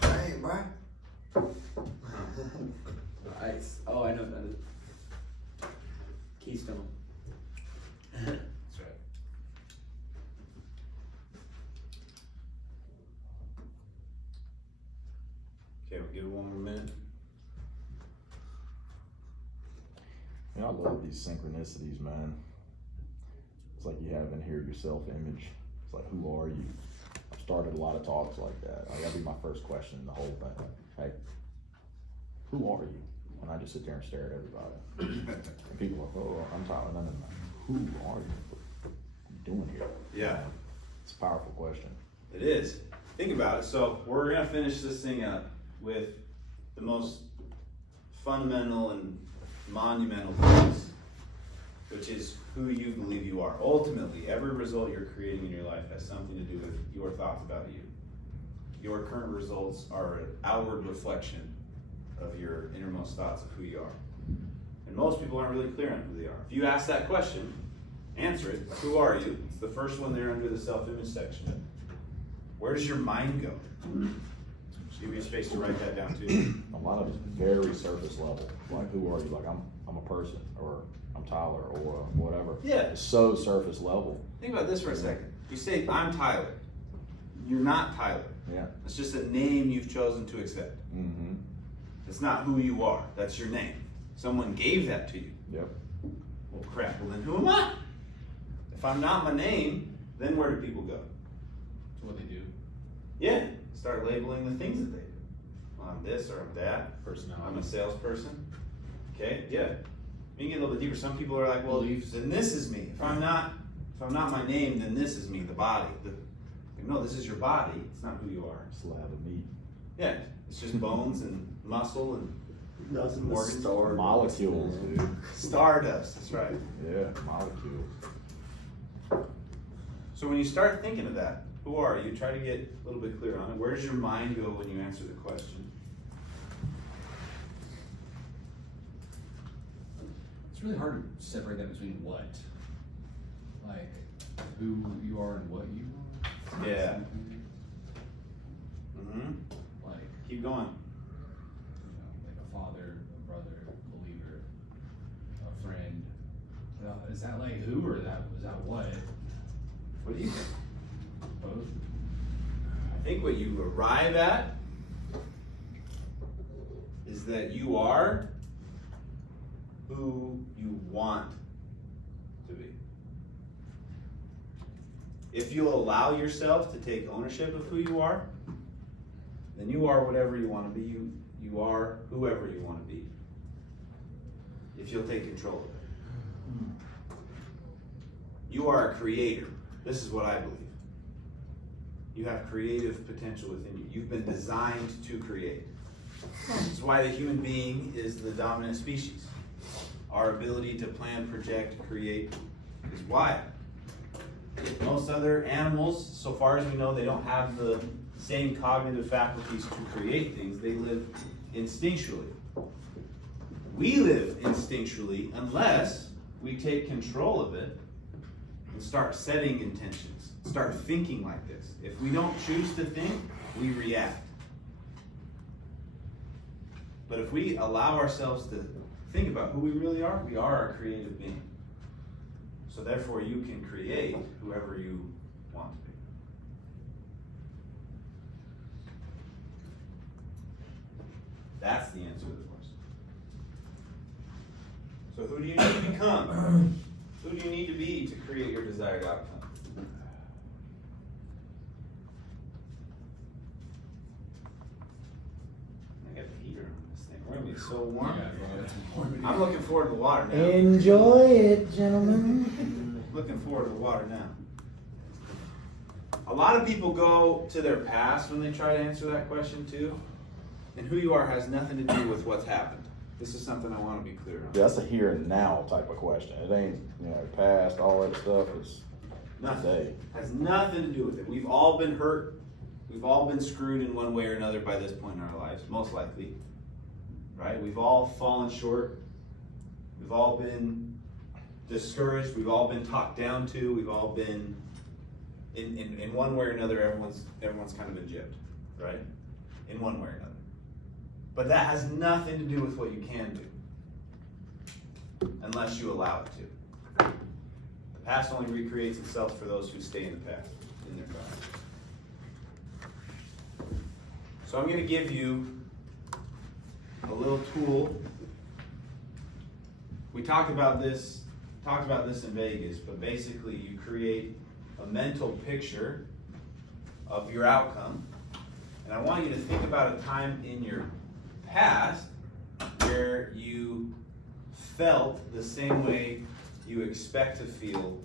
Hey, bro. Nice. Oh, I know what that is. Keystone. That's right. Okay, we'll give it one more minute. You know, I love these synchronicities, man. It's like you have in here your self-image. It's like, who are you? I've started a lot of talks like that. Like, that'd be my first question in the whole thing. Hey, who are you? And I just sit there and stare at everybody. And people are like, oh, I'm Tyler. No, no, no. Who are you? What are you doing here? Yeah. It's a powerful question. It is. Think about it. So we're gonna finish this thing up with the most fundamental and monumental piece, which is who you believe you are. Ultimately, every result you're creating in your life has something to do with your thoughts about you. Your current results are an outward reflection of your innermost thoughts of who you are. And most people aren't really clear on who they are. If you ask that question, answer it. Who are you? It's the first one there under the self-image section. Where does your mind go? Just give you space to write that down too. A lot of it's very surface level. Like, who are you? Like, I'm a person, or I'm Tyler, or whatever. Yeah. It's so surface level. Think about this for a second. You say, I'm Tyler. You're not Tyler. Yeah. It's just a name you've chosen to accept. Mm-hmm. It's not who you are. That's your name. Someone gave that to you. Yep. Well, crap. Well, then who am I? If I'm not my name, then where do people go? To what they do. Yeah. Start labeling the things that they do. Well, I'm this or I'm that. I'm Personality. a salesperson. Okay. Yeah. You can get a little bit deeper. Some people are like, well, Beliefs. then this is me. If I'm not my name, then this is me, the body. No, this is your body. It's not who you are. Slab of meat. Yeah. It's just bones and muscle and Nothing but organs. stardust, Molecules, man. dude. Stardust. That's right. Yeah, molecules. So when you start thinking of that, who are you? Try to get a little bit clear on it. Where does your mind go when you answer the question? It's really hard to separate that between what, like who you are and what you are. Yeah. Mm-hmm. Like, Keep going. like a father, a brother, a believer, a friend. Is that like who, or is that what? What do you think? Both. I think what you arrive at is that you are who you want to be. If you allow yourself to take ownership of who you are, then you are whatever you want to be. You are whoever you want to be. If you'll take control of it. You are a creator. This is what I believe. You have creative potential within you. You've been designed to create. This is why the human being is the dominant species. Our ability to plan, project, create is why. Most other animals, so far as we know, they don't have the same cognitive faculties to create things. They live instinctually. We live instinctually unless we take control of it and start setting intentions, start thinking like this. If we don't choose to think, we react. But if we allow ourselves to think about who we really are a creative being. So therefore you can create whoever you want to be. That's the answer to the question. So who do you need to become? Who do you need to be to create your desired outcome? I got the heater on this thing. We're gonna be so warm. I'm looking forward to the water now. Enjoy it, gentlemen. Looking forward to the water now. A lot of people go to their past when they try to answer that question too. And who you are has nothing to do with what's happened. This is something I want to be clear on. Yeah, that's a here and now type of question. It ain't, past, all that stuff is Nothing. today. Has nothing to do with it. We've all been hurt. We've all been screwed in one way or another by this point in our lives, most likely. Right? We've all fallen short. We've all been discouraged. We've all been talked down to. We've all been, in one way or another, everyone's kind of been gypped. Right? In one way or another. But that has nothing to do with what you can do, unless you allow it to. The past only recreates itself for those who stay in the past, in their past. So I'm going to give you a little tool. We talked about this in Vegas, but basically you create a mental picture of your outcome, and I want you to think about a time in your past where you felt the same way you expect to feel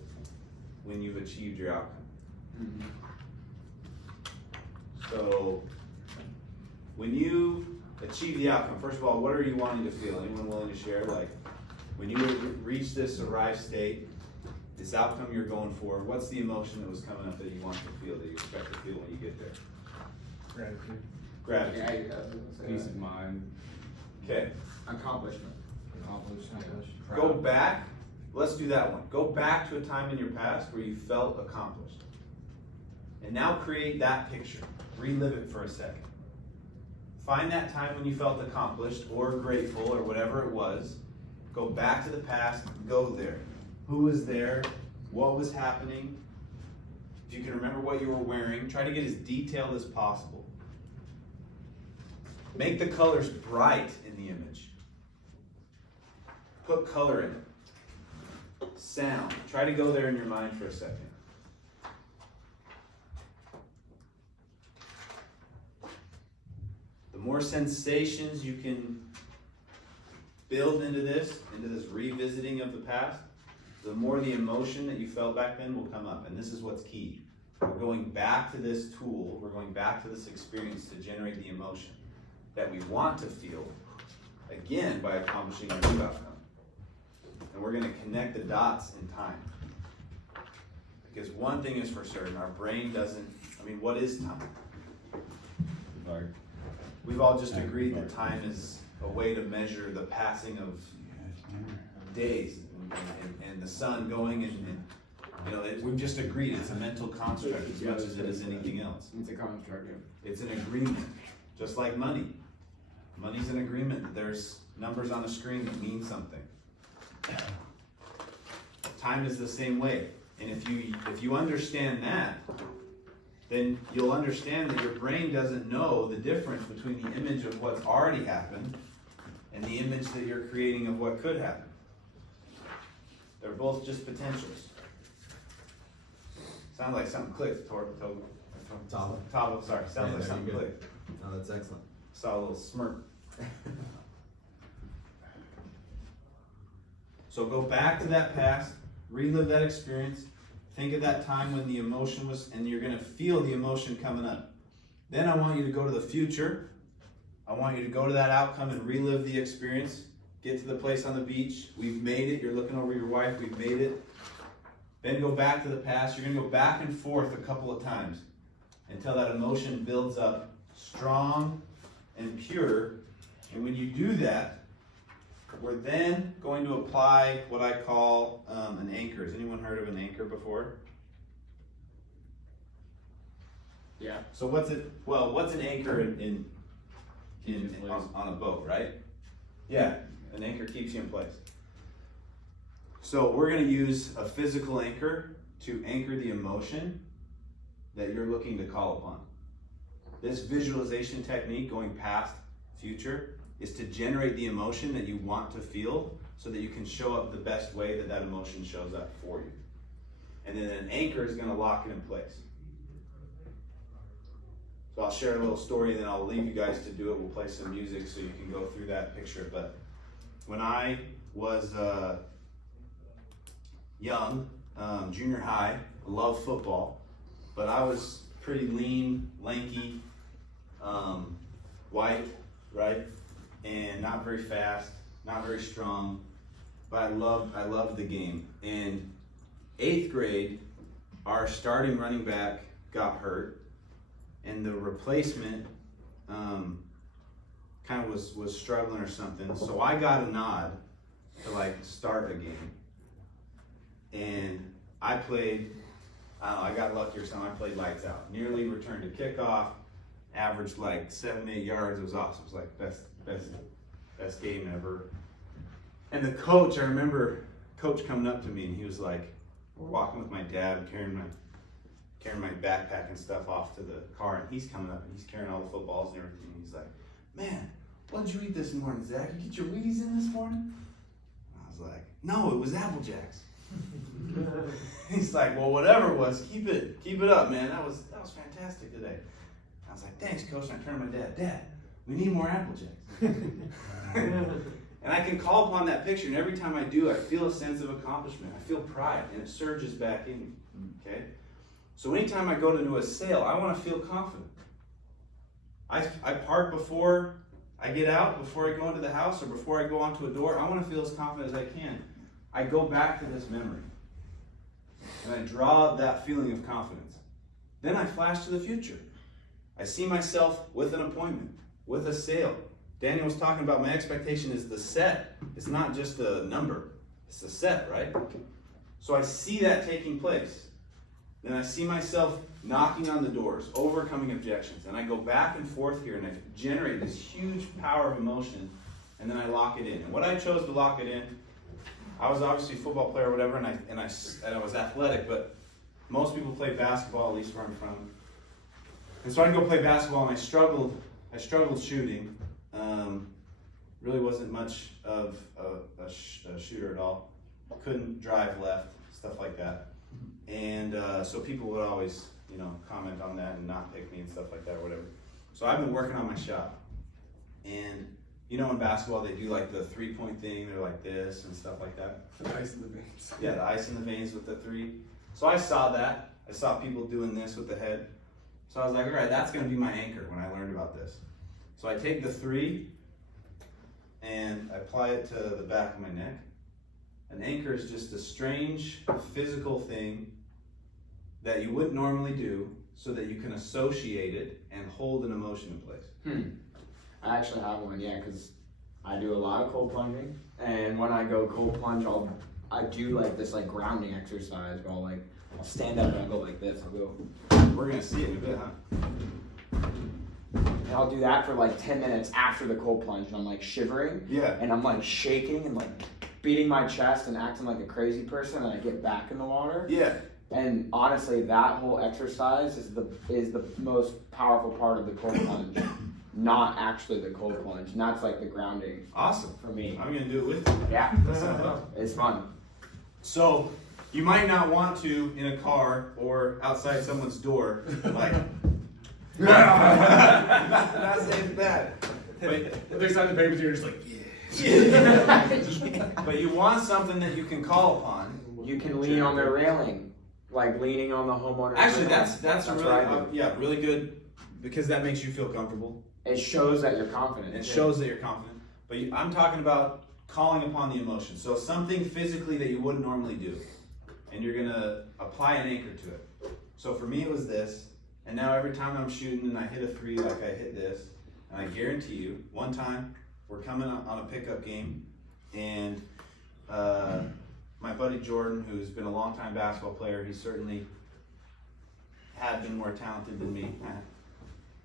when you've achieved your outcome. So when you achieve the outcome, first of all, what are you wanting to feel? Anyone willing to share? Like when you reach this arrived state, this outcome you're going for, what's the emotion that was coming up that you want to feel, that you expect to feel when you get there? Gratitude. Gratitude. Peace of mind. Okay. Accomplishment. Go back. Let's do that one. Go back to a time in your past where you felt accomplished. And now create that picture. Relive it for a second. Find that time when you felt accomplished or grateful or whatever it was. Go back to the past. Go there. Who was there? What was happening? If you can remember what you were wearing, try to get as detailed as possible. Make the colors bright in the image. Put color in it. Sound. Try to go there in your mind for a second. The more sensations you can build into this revisiting of the past, the more the emotion that you felt back then will come up. And this is what's key. We're going back to this tool, we're going back to this experience to generate the emotion that we want to feel, again, by accomplishing our new outcome. And we're going to connect the dots in time. Because one thing is for certain, our brain doesn't, what is time? We've all just agreed that time is a way to measure the passing of days and the sun going and we've just agreed it's a mental construct as much as it is anything else. It's a construct. It's an agreement, just like money. Money's an agreement. There's numbers on a screen that mean something. Time is the same way. And if you understand that, then you'll understand that your brain doesn't know the difference between the image of what's already happened and the image that you're creating of what could happen. They're both just potentials. Sounds like something clicked, Tavo, sorry. Sounds like something clicked. No, that's excellent. Saw a little smirk. So go back to that past, relive that experience, think of that time when the emotion was, and you're going to feel the emotion coming up. Then I want you to go to the future. I want you to go to that outcome and relive the experience. Get to the place on the beach. We've made it. You're looking over your wife. We've made it. then go back to the past. You're gonna go back and forth a couple of times until that emotion builds up strong and pure. And when you do that, we're then going to apply what I call an anchor. Has anyone heard of an anchor before? Yeah. So what's an anchor on a boat, right? Yeah, an anchor keeps you in place. So we're going to use a physical anchor to anchor the emotion that you're looking to call upon. This visualization technique, going past, future, is to generate the emotion that you want to feel so that you can show up the best way that that emotion shows up for you. And then an anchor is going to lock it in place. So I'll share a little story and then I'll leave you guys to do it. We'll play some music so you can go through that picture. But when I was young, junior high, I loved football, but I was pretty lean, lanky, white, right? And not very fast, not very strong, but I loved the game. In 8th grade, our starting running back got hurt, and the replacement kind of was struggling or something. So I got a nod to like start a game, and I played. I don't know, I got lucky or something. I played lights out. Nearly returned to kickoff. Averaged like 7-8 yards. It was awesome. It was like best game ever. And the coach, I remember coach coming up to me and he was like, we're walking with my dad, carrying my backpack and stuff off to the car, and he's coming up and he's carrying all the footballs and everything. And he's like, man, what did you eat this morning, Zach? You get your Wheaties in this morning? And I was like, no, it was Apple Jacks. He's like, well, whatever it was, keep it up, man. That was fantastic today. I was like, thanks, coach. And I turned to my dad. Dad, we need more Apple Jacks. And I can call upon that picture, and every time I do, I feel a sense of accomplishment. I feel pride, and it surges back in me. Okay? So anytime I go to do a sale, I want to feel confident. I park before I get out, before I go into the house, or before I go onto a door. I want to feel as confident as I can. I go back to this memory, and I draw up that feeling of confidence. Then I flash to the future. I see myself with an appointment, with a sale. Daniel was talking about my expectation is the set. It's not just a number. It's the set, right? So I see that taking place. Then I see myself knocking on the doors, overcoming objections. And I go back and forth here and I generate this huge power of emotion, and then I lock it in. And what I chose to lock it in, I was obviously a football player or whatever, and I was athletic, but most people play basketball, at least where I'm from. And so I go play basketball, and I struggled shooting. Really wasn't much of a shooter at all. Couldn't drive left, stuff like that. And so people would always, comment on that and not pick me and stuff like that or whatever. So I've been working on my shot. And in basketball they do like the 3-point thing. They're like this and stuff like that. The ice in the veins. Yeah, the ice in the veins with the 3. So I saw that. I saw people doing this with the head. So I was like, all right, that's going to be my anchor when I learned about this. So I take the 3 and I apply it to the back of my neck. An anchor is just a strange physical thing that you wouldn't normally do so that you can associate it and hold an emotion in place. I actually have one, yeah, because I do a lot of cold plunging, and when I go cold plunge, I do like this grounding exercise where I'll stand up and I'll go like this. I'll go. We're gonna see it in a bit, huh? And I'll do that for 10 minutes after the cold plunge, and I'm shivering. Yeah. And I'm shaking and beating my chest and acting like a crazy person, and I get back in the water. Yeah. And honestly, that whole exercise is the most powerful part of the cold plunge, not actually the cold plunge. And that's the grounding. Awesome. For me. I'm gonna do it with you. Yeah. It's fun. So you might not want to in a car or outside someone's door, not saying that. But they sign the papers, you're just yeah. But you want something that you can call upon. You can lean on the railing, leaning on the homeowner. Actually, that's really really good, because that makes you feel comfortable. It shows that you're confident. It shows that you're confident. But I'm talking about calling upon the emotion. So something physically that you wouldn't normally do. and you're gonna apply an anchor to it. So for me, it was this, and now every time I'm shooting and I hit a 3 like I hit this, and I guarantee you, one time, we're coming on a pickup game, and my buddy Jordan, who's been a longtime basketball player, he certainly had been more talented than me.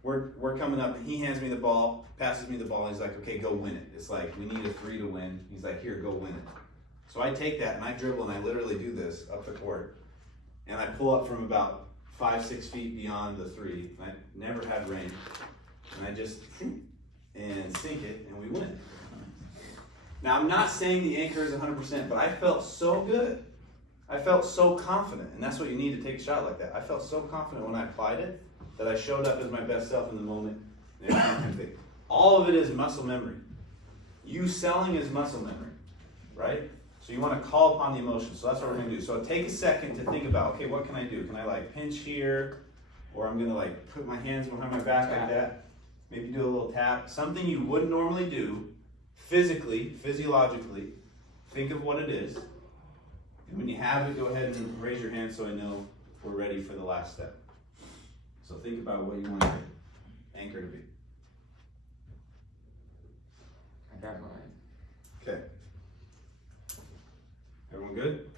We're coming up, and he hands me the ball, passes me the ball, and he's like, okay, go win it. It's like, we need a 3 to win. He's like, here, go win it. So I take that, and I dribble, and I literally do this up the court, and I pull up from about 5-6 feet beyond the 3. I never had range, and I just and sink it, and we win. Now, I'm not saying the anchor is 100%, but I felt so good. I felt so confident, and that's what you need to take a shot like that. I felt so confident when I applied it that I showed up as my best self in the moment. All of it is muscle memory. You selling is muscle memory, right? So you want to call upon the emotion. So that's what we're going to do. So take a second to think about, okay, what can I do? Can I like pinch here? Or I'm going to like put my hands behind my back like that. Maybe do a little tap. Something you wouldn't normally do, physically, physiologically. Think of what it is. And when you have it, go ahead and raise your hand so I know we're ready for the last step. So think about what you want your anchor to be. I got mine. Okay. Everyone good?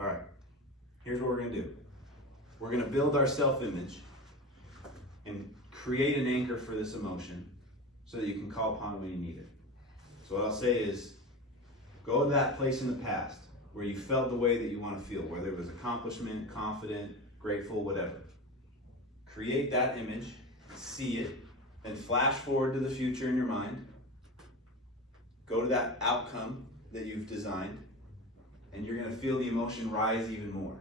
All right. Here's what we're going to do. We're going to build our self-image and create an anchor for this emotion so that you can call upon it when you need it. So what I'll say is, go to that place in the past where you felt the way that you want to feel, whether it was accomplishment, confident, grateful, whatever. Create that image, see it, then flash forward to the future in your mind. Go to that outcome that you've designed, and you're going to feel the emotion rise even more.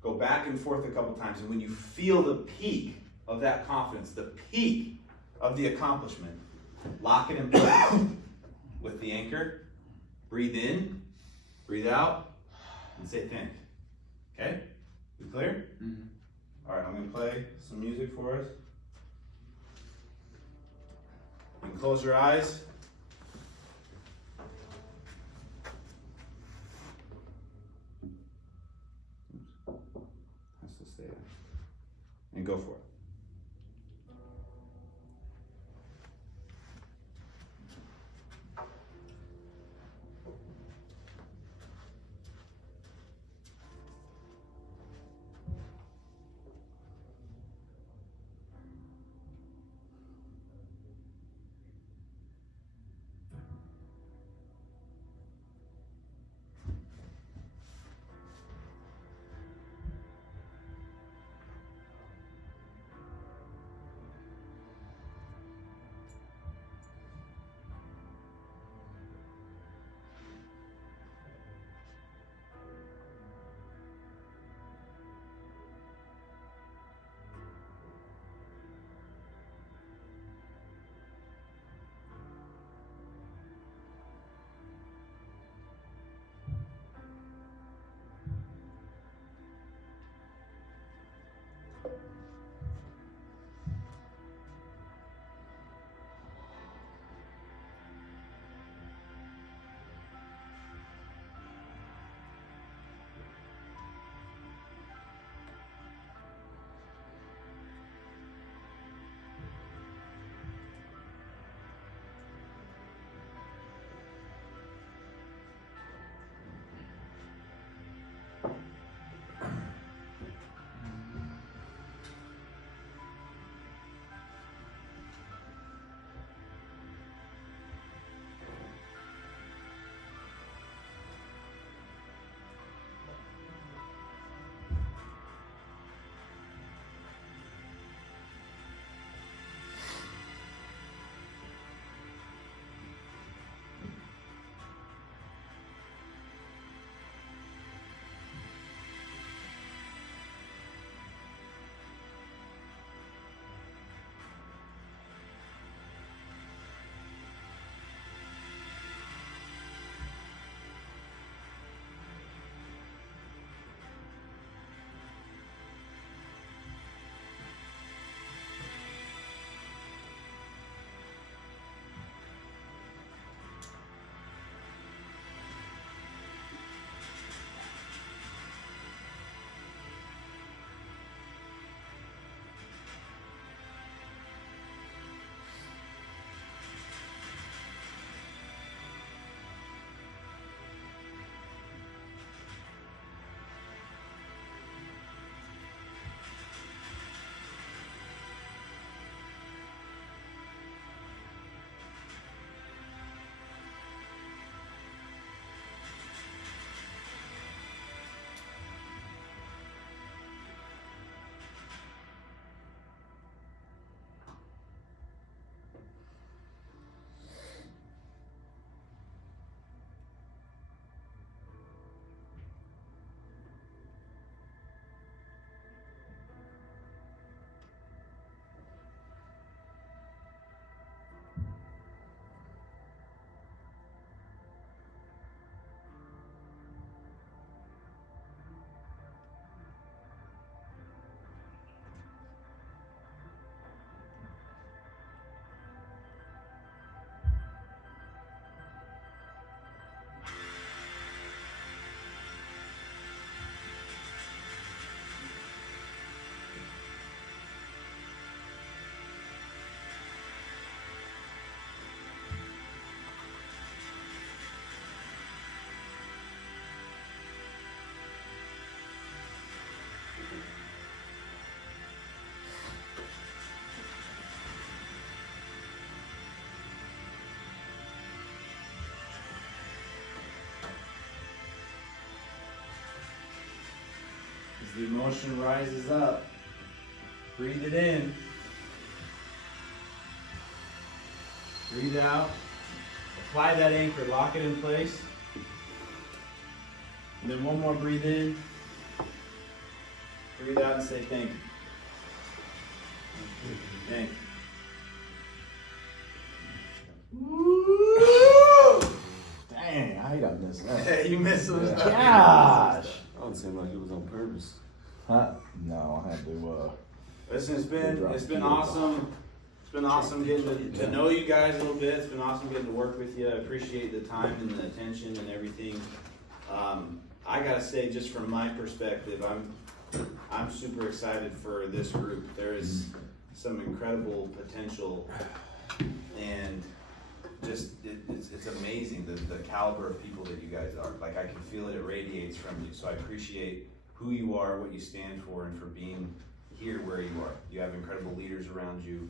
Go back and forth a couple times, and when you feel the peak of that confidence, the peak of the accomplishment, lock it in place with the anchor. Breathe in, breathe out, and say thank. Okay? You clear? Mm-hmm. All right, I'm going to play some music for us. You can close your eyes. Has to stay there. And go for it. As the emotion rises up, breathe it in. Breathe out. Apply that anchor, lock it in place. And then one more breathe in. Breathe out and say thank you. Thank you. Woo! Dang, I hate I missed that. You missed those. Gosh. That don't seem like it was on purpose. Huh? No, I had to, Listen, it's been awesome. It's been awesome getting to know you guys a little bit. It's been awesome getting to work with you. I appreciate the time and the attention and everything. I gotta say, just from my perspective, I'm super excited for this group. There is some incredible potential, and just it's amazing the caliber of people that you guys are. Like, I can feel it radiates from you. So I appreciate who you are, what you stand for, and for being here where you are. You have incredible leaders around you.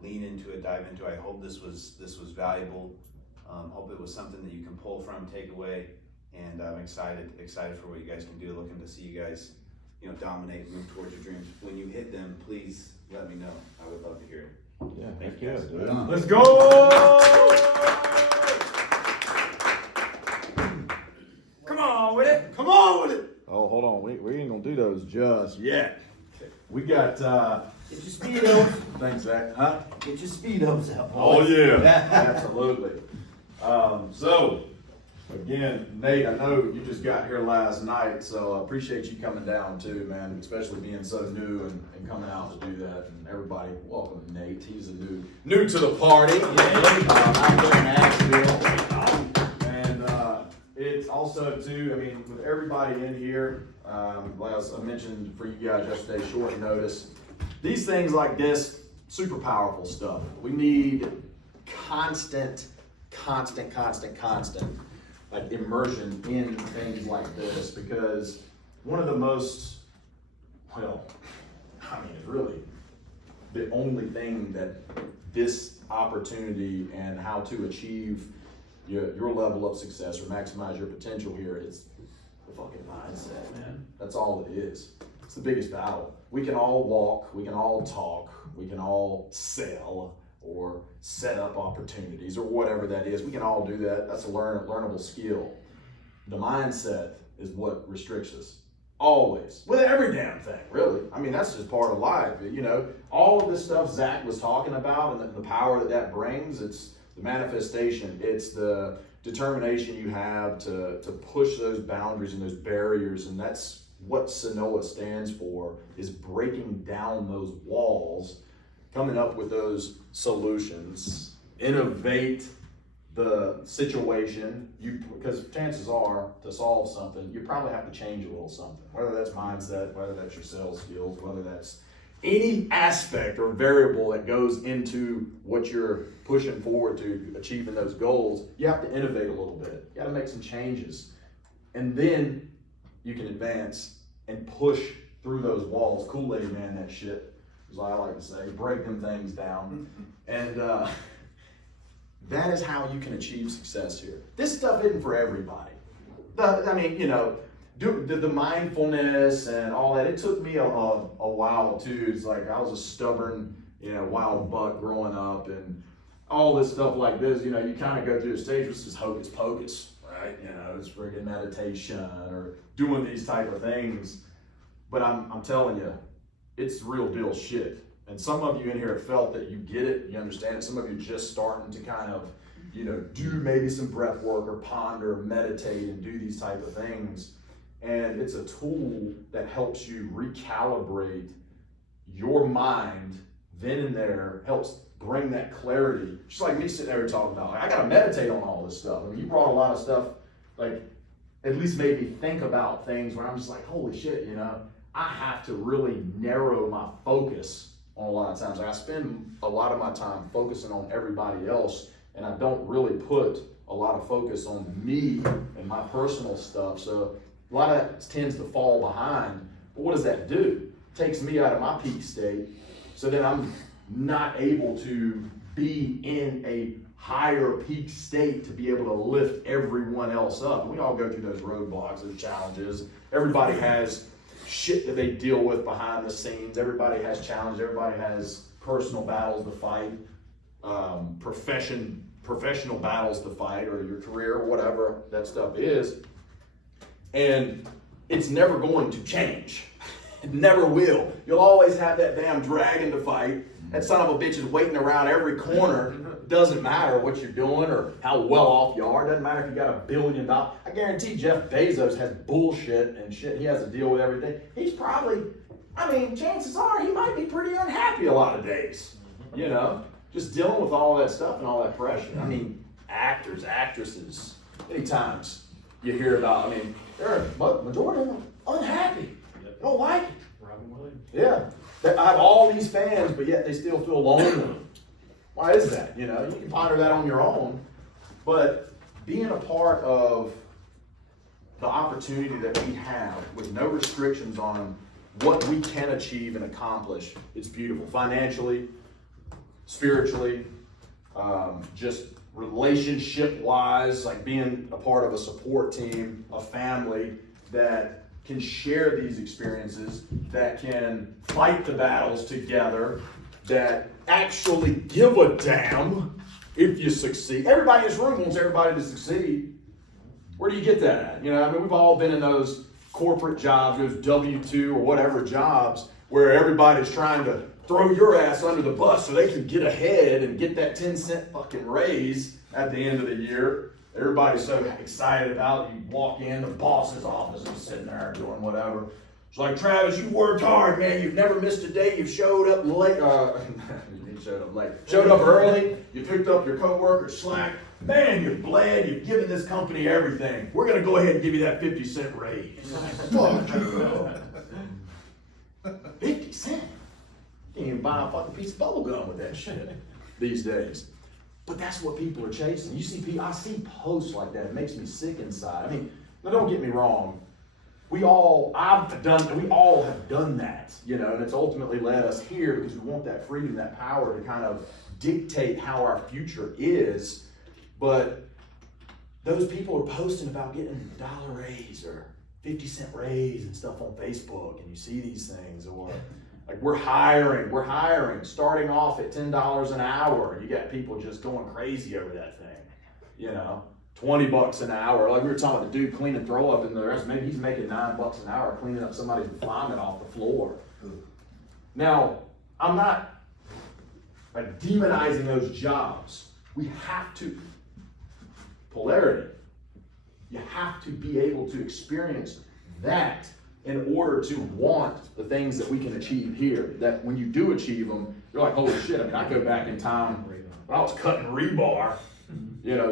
Lean into it, dive into it. I hope this was valuable. Hope it was something that you can pull from, take away, and I'm excited for what you guys can do. Looking to see you guys, dominate, move towards your dreams. When you hit them, please let me know. I would love to hear it. yeah, Thank heck you, yeah, guys. dude. Let's go! Come on with it. Come on with it. Oh, hold on, we ain't gonna do those just yet. We got, Get your speedos. thanks, Zach, huh? Get your speedos out. Oh, yeah, absolutely. So, again, Nate, I know you just got here last night, so I appreciate you coming down too, man, especially being so new and coming out to do that. And everybody, welcome Nate. He's a new to the party. Out there in Asheville. And it's also too, I mean, with everybody in here, as I mentioned for you guys yesterday, short notice, these things like this, super powerful stuff. We need constant like immersion in things like this, because one of the most, well, I mean, it's really the only thing that this opportunity and how to achieve your level of success or maximize your potential here is the fucking mindset, man. That's all it is. It's the biggest battle. We can all walk, we can all talk, we can all sell or set up opportunities or whatever that is. We can all do that. That's a learnable skill. The mindset is what restricts us. Always. With every damn thing, really. I mean, that's just part of life. All of this stuff Zach was talking about and the power that brings, it's the manifestation. It's the determination you have to push those boundaries and those barriers, and that's what Sinnoa stands for, is breaking down those walls, coming up with those solutions, innovate the situation, because chances are, to solve something, you probably have to change a little something, whether that's mindset, whether that's your sales skills, whether that's any aspect or variable that goes into what you're pushing forward to achieving those goals. You have to innovate a little bit. You got to make some changes, and then you can advance and push through those walls. Kool-Aid man that shit, is what I like to say. Break them things down, and that is how you can achieve success here. This stuff isn't for everybody. The mindfulness and all that, it took me a while too. It's like I was a stubborn, wild buck growing up, and all this stuff like this, you kind of go through a stage which is hocus pocus, right? It's friggin' meditation or doing these type of things. But I'm telling you, it's real deal shit. And some of you in here have felt that you get it, you understand it. Some of you are just starting to kind of, do maybe some breath work or ponder, meditate, and do these type of things. And it's a tool that helps you recalibrate your mind then and there, helps bring that clarity. Just like me sitting there talking about, I gotta meditate on all this stuff. I mean, you brought a lot of stuff, like, at least made me think about things where I'm just like, holy shit, I have to really narrow my focus on a lot of times. I spend a lot of my time focusing on everybody else, and I don't really put a lot of focus on me and my personal stuff. So a lot of that tends to fall behind. But what does that do? It takes me out of my peak state, so then I'm not able to be in a higher peak state to be able to lift everyone else up. We all go through those roadblocks, those challenges. Everybody has shit that they deal with behind the scenes. Everybody has challenges, everybody has personal battles to fight, professional battles to fight, or your career, or whatever that stuff is. And it's never going to change. It never will. You'll always have that damn dragon to fight. That son of a bitch is waiting around every corner. Doesn't matter what you're doing or how well off you are. Doesn't matter if you got $1 billion. I guarantee Jeff Bezos has bullshit and shit he has to deal with every day. He's probably, chances are he might be pretty unhappy a lot of days. You know, just dealing with all that stuff and all that pressure. Actors, actresses, many times you hear about, they're majority of them unhappy. They don't like it. Yeah. I have all these fans, but yet they still feel lonely. Why is that? You can ponder that on your own, but being a part of the opportunity that we have with no restrictions on what we can achieve and accomplish, it's beautiful. Financially, spiritually, just relationship-wise, like being a part of a support team, a family that can share these experiences, that can fight the battles together, that actually give a damn if you succeed. Everybody in this room wants everybody to succeed. Where do you get that at? We've all been in those corporate jobs, those W-2 or whatever jobs, where everybody's trying to throw your ass under the bus so they can get ahead and get that 10-cent fucking raise at the end of the year. Everybody's so excited about it. You walk in, the boss's office is sitting there doing whatever. It's like, Travis, you worked hard, man. You've never missed a day. You've showed up late. Showed up early. You picked up your coworker's slack. Man, you've bled. You've given this company everything. We're going to go ahead and give you that 50-cent raise. Fuck you. 50 cents? You can't even buy a fucking piece of bubble gum with that shit these days. But that's what people are chasing. You see people, I see posts like that. It makes me sick inside. Now don't get me wrong. We all have done that, and it's ultimately led us here because we want that freedom, that power to kind of dictate how our future is. But those people are posting about getting a $1 raise or 50-cent raise and stuff on Facebook, and you see these things, or like we're hiring, starting off at $10 an hour. You got people just going crazy over that thing, $20 an hour. Like we were talking about the dude cleaning throw up in the rest. Maybe he's making $9 an hour cleaning up somebody's vomit off the floor. Now, I'm not demonizing those jobs. We have to, polarity. You have to be able to experience that in order to want the things that we can achieve here. That when you do achieve them, you're like, holy shit, I go back in time when I was cutting rebar,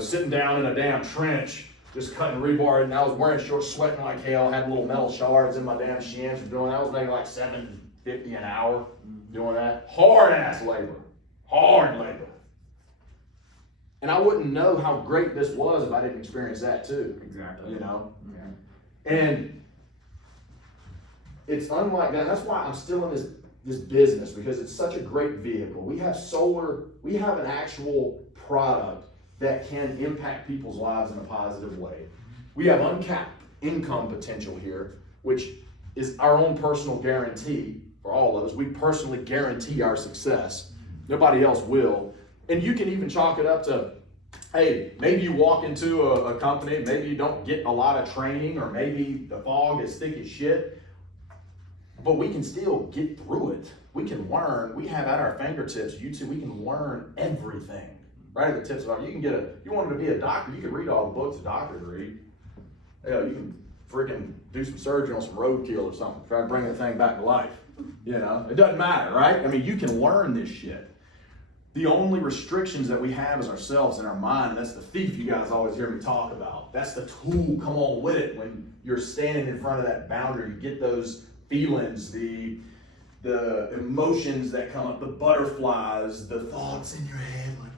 sitting down in a damn trench, just cutting rebar, and I was wearing shorts, sweating like hell, had little metal shards in my damn shins for doing that. I was making like $7.50 an hour doing that. Hard ass labor. Hard labor. And I wouldn't know how great this was if I didn't experience that too. Exactly. Yeah. And it's unlike that. That's why I'm still in this business, because it's such a great vehicle. We have solar, we have an actual product that can impact people's lives in a positive way. We have uncapped income potential here, which is our own personal guarantee for all of us. We personally guarantee our success. Nobody else will. And you can even chalk it up to, hey, maybe you walk into a company, maybe you don't get a lot of training, or maybe the fog is thick as shit, but we can still get through it. We can learn. We have at our fingertips YouTube. We can learn everything right at the tips of our. You wanted to be a doctor, you can read all the books a doctor read. You can freaking do some surgery on some roadkill or something, try to bring the thing back to life. It doesn't matter, right? You can learn this shit. The only restrictions that we have is ourselves and our mind, and that's the thief you guys always hear me talk about. That's the tool, come on with it. When you're standing in front of that boundary, you get those feelings, the emotions that come up, the butterflies, the thoughts in your head, like,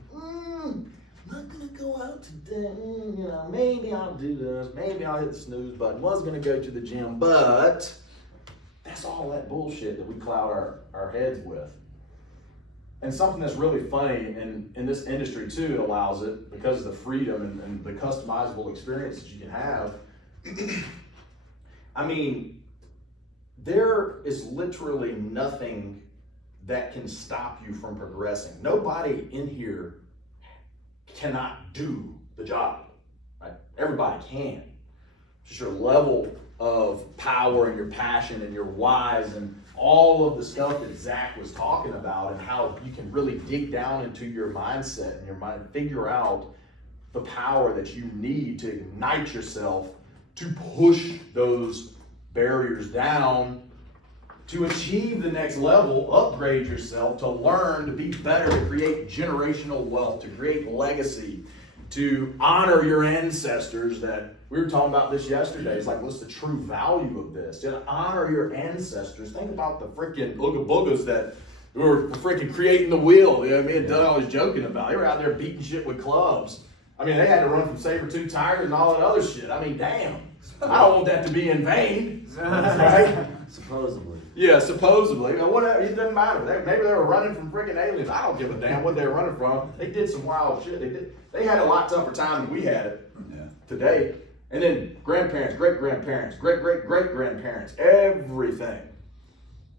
I'm not gonna go out today, maybe I'll do this, maybe I'll hit the snooze button, was gonna go to the gym, but that's all that bullshit that we cloud our heads with. And something that's really funny, in this industry too, it allows it, because of the freedom and the customizable experience that you can have. there is literally nothing that can stop you from progressing. Nobody in here cannot do the job, right? Everybody can. Just your level of power and your passion and your whys and all of the stuff that Zach was talking about, and how you can really dig down into your mindset and your mind, figure out the power that you need to ignite yourself to push those barriers down, to achieve the next level, upgrade yourself, to learn, to be better, to create generational wealth, to create legacy, to honor your ancestors. That we were talking about this yesterday. It's like, what's the true value of this? To honor your ancestors. Think about the freaking Ooga Boogas that were freaking creating the wheel. You know what I mean? Doug was joking about. They were out there beating shit with clubs. I mean, they had to run from saber-tooth tigers and all that other shit. I mean, damn. I don't want that to be in vain, right? Supposedly. Yeah, supposedly. You know, whatever, it doesn't matter. Maybe they were running from freaking aliens. I don't give a damn what they were running from. They did some wild shit. They had a lot tougher time than we had it today. And then grandparents, great-grandparents, great-great-great-grandparents, everything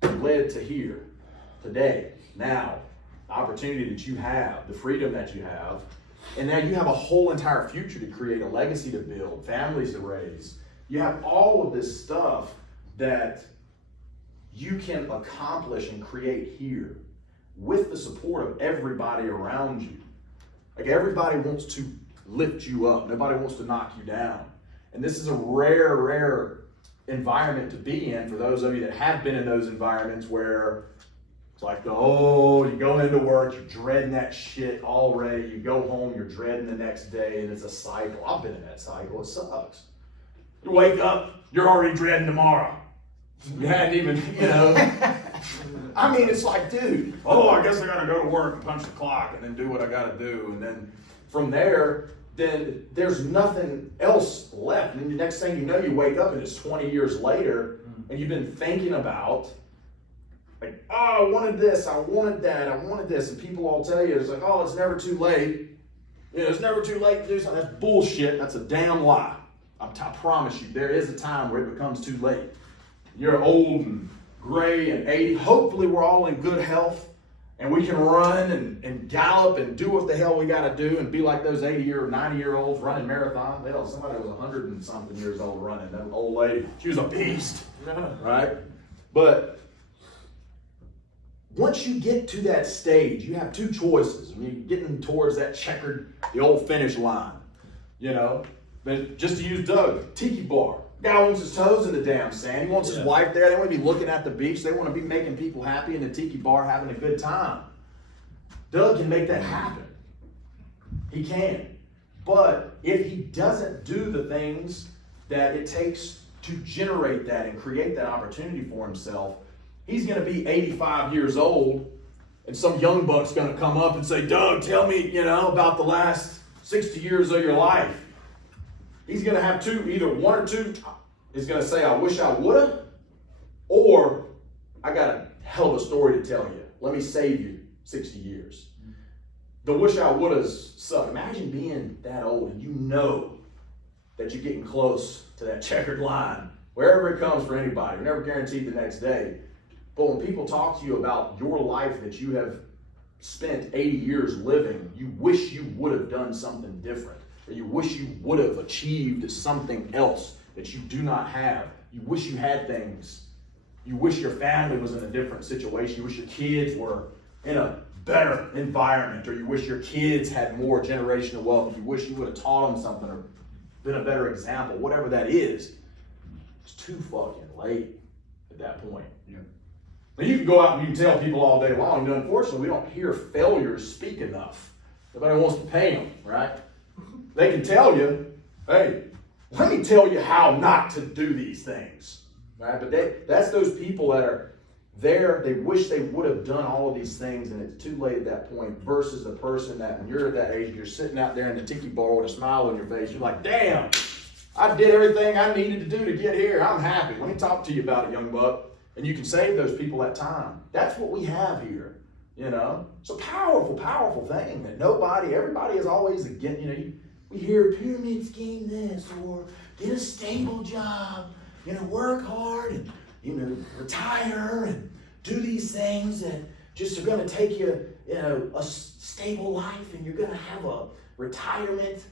led to here, today, now, the opportunity that you have, the freedom that you have. And now you have a whole entire future to create, a legacy to build, families to raise. You have all of this stuff that you can accomplish and create here with the support of everybody around you. Like, everybody wants to lift you up. Nobody wants to knock you down. And this is a rare environment to be in for those of you that have been in those environments where it's like, you go into work, you're dreading that shit already. You go home, you're dreading the next day, and it's a cycle. I've been in that cycle. It sucks. You wake up, you're already dreading tomorrow. You hadn't even, I mean, it's like, dude, I guess I gotta go to work and punch the clock and then do what I gotta do. And then from there, then there's nothing else left. And the next thing you know, you wake up and it's 20 years later, and you've been thinking about, like, I wanted this, I wanted that, I wanted this. And people all tell you, it's like, it's never too late. It's never too late to do something. That's bullshit. That's a damn lie. I promise you, there is a time where it becomes too late. You're old and gray and 80. Hopefully we're all in good health and we can run and gallop and do what the hell we got to do and be like those 80 or 90-year-olds running marathons. Hell, somebody was 100 and something years old running. That old lady, she was a beast, right? But once you get to that stage, you have two choices. I mean, you're getting towards that the old finish line, But just to use Doug, tiki bar. Guy wants his toes in the damn sand. He wants his wife there. They want to be looking at the beach. They want to be making people happy in the tiki bar, having a good time. Doug can make that happen. He can. But if he doesn't do the things that it takes to generate that and create that opportunity for himself, he's going to be 85 years old, and some young buck's going to come up and say, Doug, tell me, about the last 60 years of your life. He's going to have either one or two is going to say, I wish I woulda, or I got a hell of a story to tell you. Let me save you 60 years. The wish I wouldas suck. Imagine being that old and you know that you're getting close to that checkered line, wherever it comes for anybody. You're never guaranteed the next day. But when people talk to you about your life that you have spent 80 years living, you wish you would have done something different. Or you wish you would have achieved something else that you do not have. You wish you had things. You wish your family was in a different situation. You wish your kids were in a better environment, or you wish your kids had more generational wealth. You wish you would have taught them something or been a better example. Whatever that is, it's too fucking late at that point. Yeah. Now you can go out and you can tell people all day long, and unfortunately we don't hear failures speak enough. Nobody wants to pay them, right? They can tell you, hey, let me tell you how not to do these things, right? But that's those people that are there, they wish they would have done all of these things and it's too late at that point, versus the person that when you're at that age, you're sitting out there in the tiki bar with a smile on your face, you're like, damn, I did everything I needed to do to get here. I'm happy. Let me talk to you about it, young buck. And you can save those people that time. That's what we have here, It's a powerful, powerful thing that everybody is always again, we hear pyramid scheme this, or get a stable job, work hard, and retire and do these things that just are gonna take you, a stable life, and you're gonna have a retirement.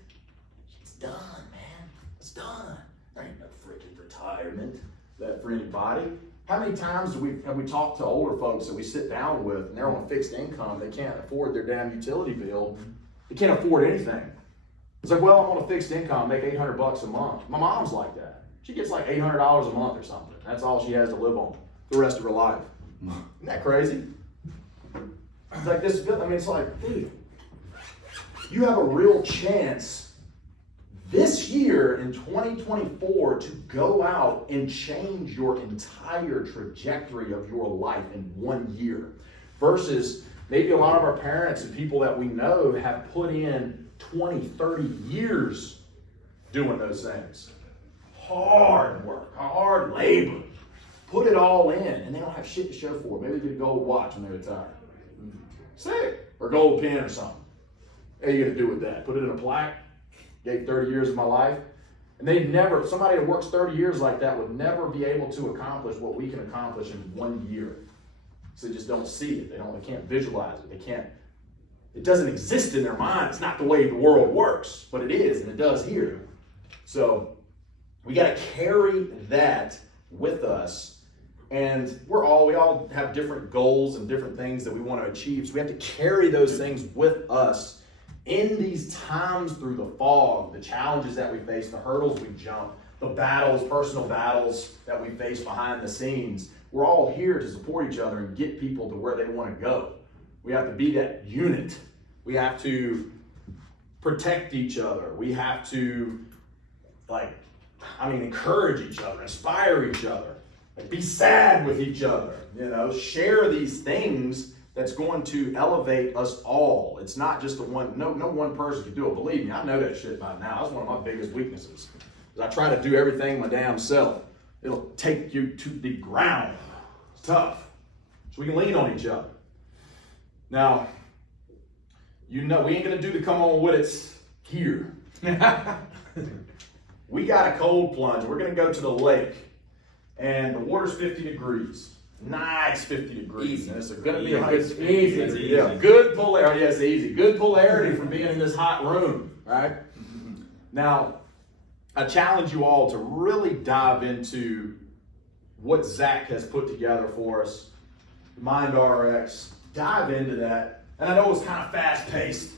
It's done, man. It's done. There ain't no freaking retirement that for anybody. How many times have we talked to older folks that we sit down with, and they're on a fixed income, they can't afford their damn utility bill, they can't afford anything. It's like, well, I'm on a fixed income, make $800 a month. My mom's like that. She gets like $800 a month or something. That's all she has to live on the rest of her life. Isn't that crazy? It's like this, I mean, it's like, dude, you have a real chance this year in 2024 to go out and change your entire trajectory of your life in 1 year. Versus maybe a lot of our parents and people that we know have put in 20, 30 years doing those things. Hard work, hard labor. Put it all in, and they don't have shit to show for it. Maybe they get a gold watch when they retire. Sick. Or a gold pen or something. What are you going to do with that? Put it in a plaque? Gave 30 years of my life. And somebody that works 30 years like that would never be able to accomplish what we can accomplish in 1 year. So they just don't see it. They can't visualize it. It doesn't exist in their mind. It's not the way the world works, but it is, and it does here. So we got to carry that with us. And we all have different goals and different things that we want to achieve. So we have to carry those things with us in these times through the fog, the challenges that we face, the hurdles we jump, the battles, personal battles that we face behind the scenes. We're all here to support each other and get people to where they want to go. We have to be that unit. We have to protect each other. We have to, encourage each other, inspire each other. Be sad with each other, share these things that's going to elevate us all. It's not just no one person can do it. Believe me, I know that shit by now. That's one of my biggest weaknesses. Is I try to do everything my damn self. It'll take you to the ground. It's tough. So we can lean on each other. Now, we ain't gonna do the come on with it here. We got a cold plunge. We're gonna go to the lake. And the water's 50 degrees. Nice 50 degrees. And it's going to be a good, easy. Yeah, good polarity. Yes, easy. Good polarity from being in this hot room, right? Now, I challenge you all to really dive into what Zach has put together for us. Mind RX. Dive into that. And I know it's kind of fast-paced,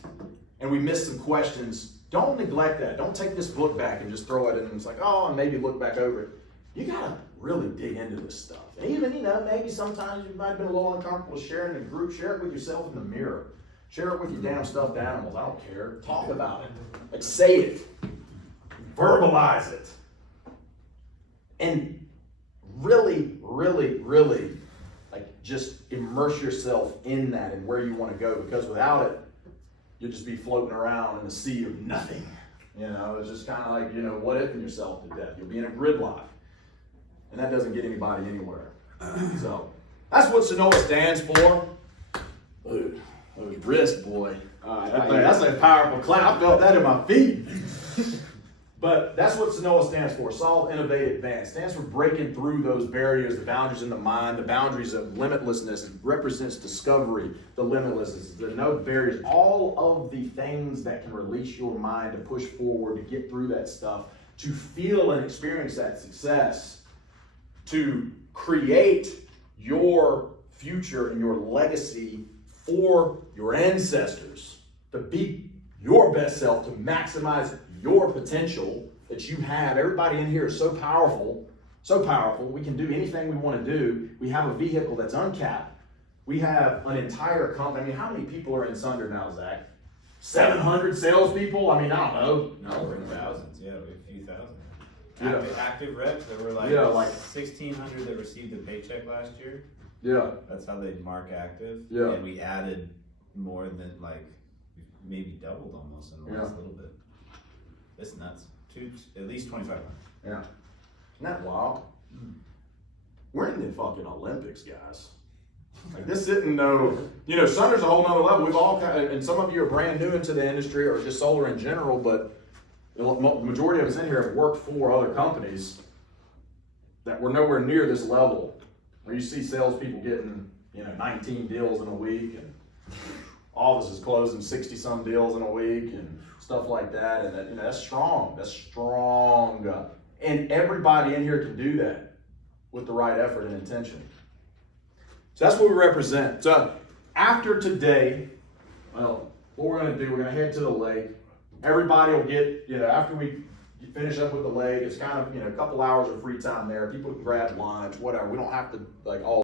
and we missed some questions. Don't neglect that. Don't take this book back and just throw it in and it's like, oh, and maybe look back over it. You gotta really dig into this stuff. And even, maybe sometimes you might have been a little uncomfortable sharing in a group. Share it with yourself in the mirror. Share it with your damn stuffed animals. I don't care. Talk about it. Say it. Verbalize it. And really, really, really, just immerse yourself in that and where you want to go. Because without it, you'll just be floating around in the sea of nothing. It's just kind of like, what ifing yourself to death. You'll be in a gridlock. And that doesn't get anybody anywhere. So, that's what Sinnoa stands for. Dude, those wrist, boy. That's a powerful clap. I felt that in my feet. But that's what Sinnoa stands for. Solve, Innovate, Advance. It stands for breaking through those barriers, the boundaries in the mind, the boundaries of limitlessness. It represents discovery, the limitlessness, the no barriers, all of the things that can release your mind to push forward, to get through that stuff, to feel and experience that success, to create your future and your legacy for your ancestors, to be your best self, to maximize your potential that you have. Everybody in here is so powerful, we can do anything we want to do. We have a vehicle that's uncapped. We have an entire company. How many people are in Sunder now, Zach? 700 salespeople? I don't know. No, we're in thousands, yeah, a few thousand. Yeah. Active reps, there were 1,600 that received a paycheck last year. Yeah. That's how they mark active. Yeah. And we added more than maybe doubled almost in the last little bit. It's nuts. At least 2,500. Yeah. Isn't that wild? We're in the fucking Olympics, guys. This isn't Sunder's a whole nother level. We've all and some of you are brand new into the industry or just solar in general, but the majority of us in here have worked for other companies. that we're nowhere near this level where you see salespeople getting, 19 deals in a week, and offices closing 60 some deals in a week and stuff like that. And that, that's strong. That's strong. And everybody in here can do that with the right effort and intention. So that's what we represent. So after today, well, what we're gonna do, we're gonna head to the lake. Everybody will get, after we finish up with the lake, it's kind of, a couple hours of free time there. People can grab lunch, whatever. We don't have to all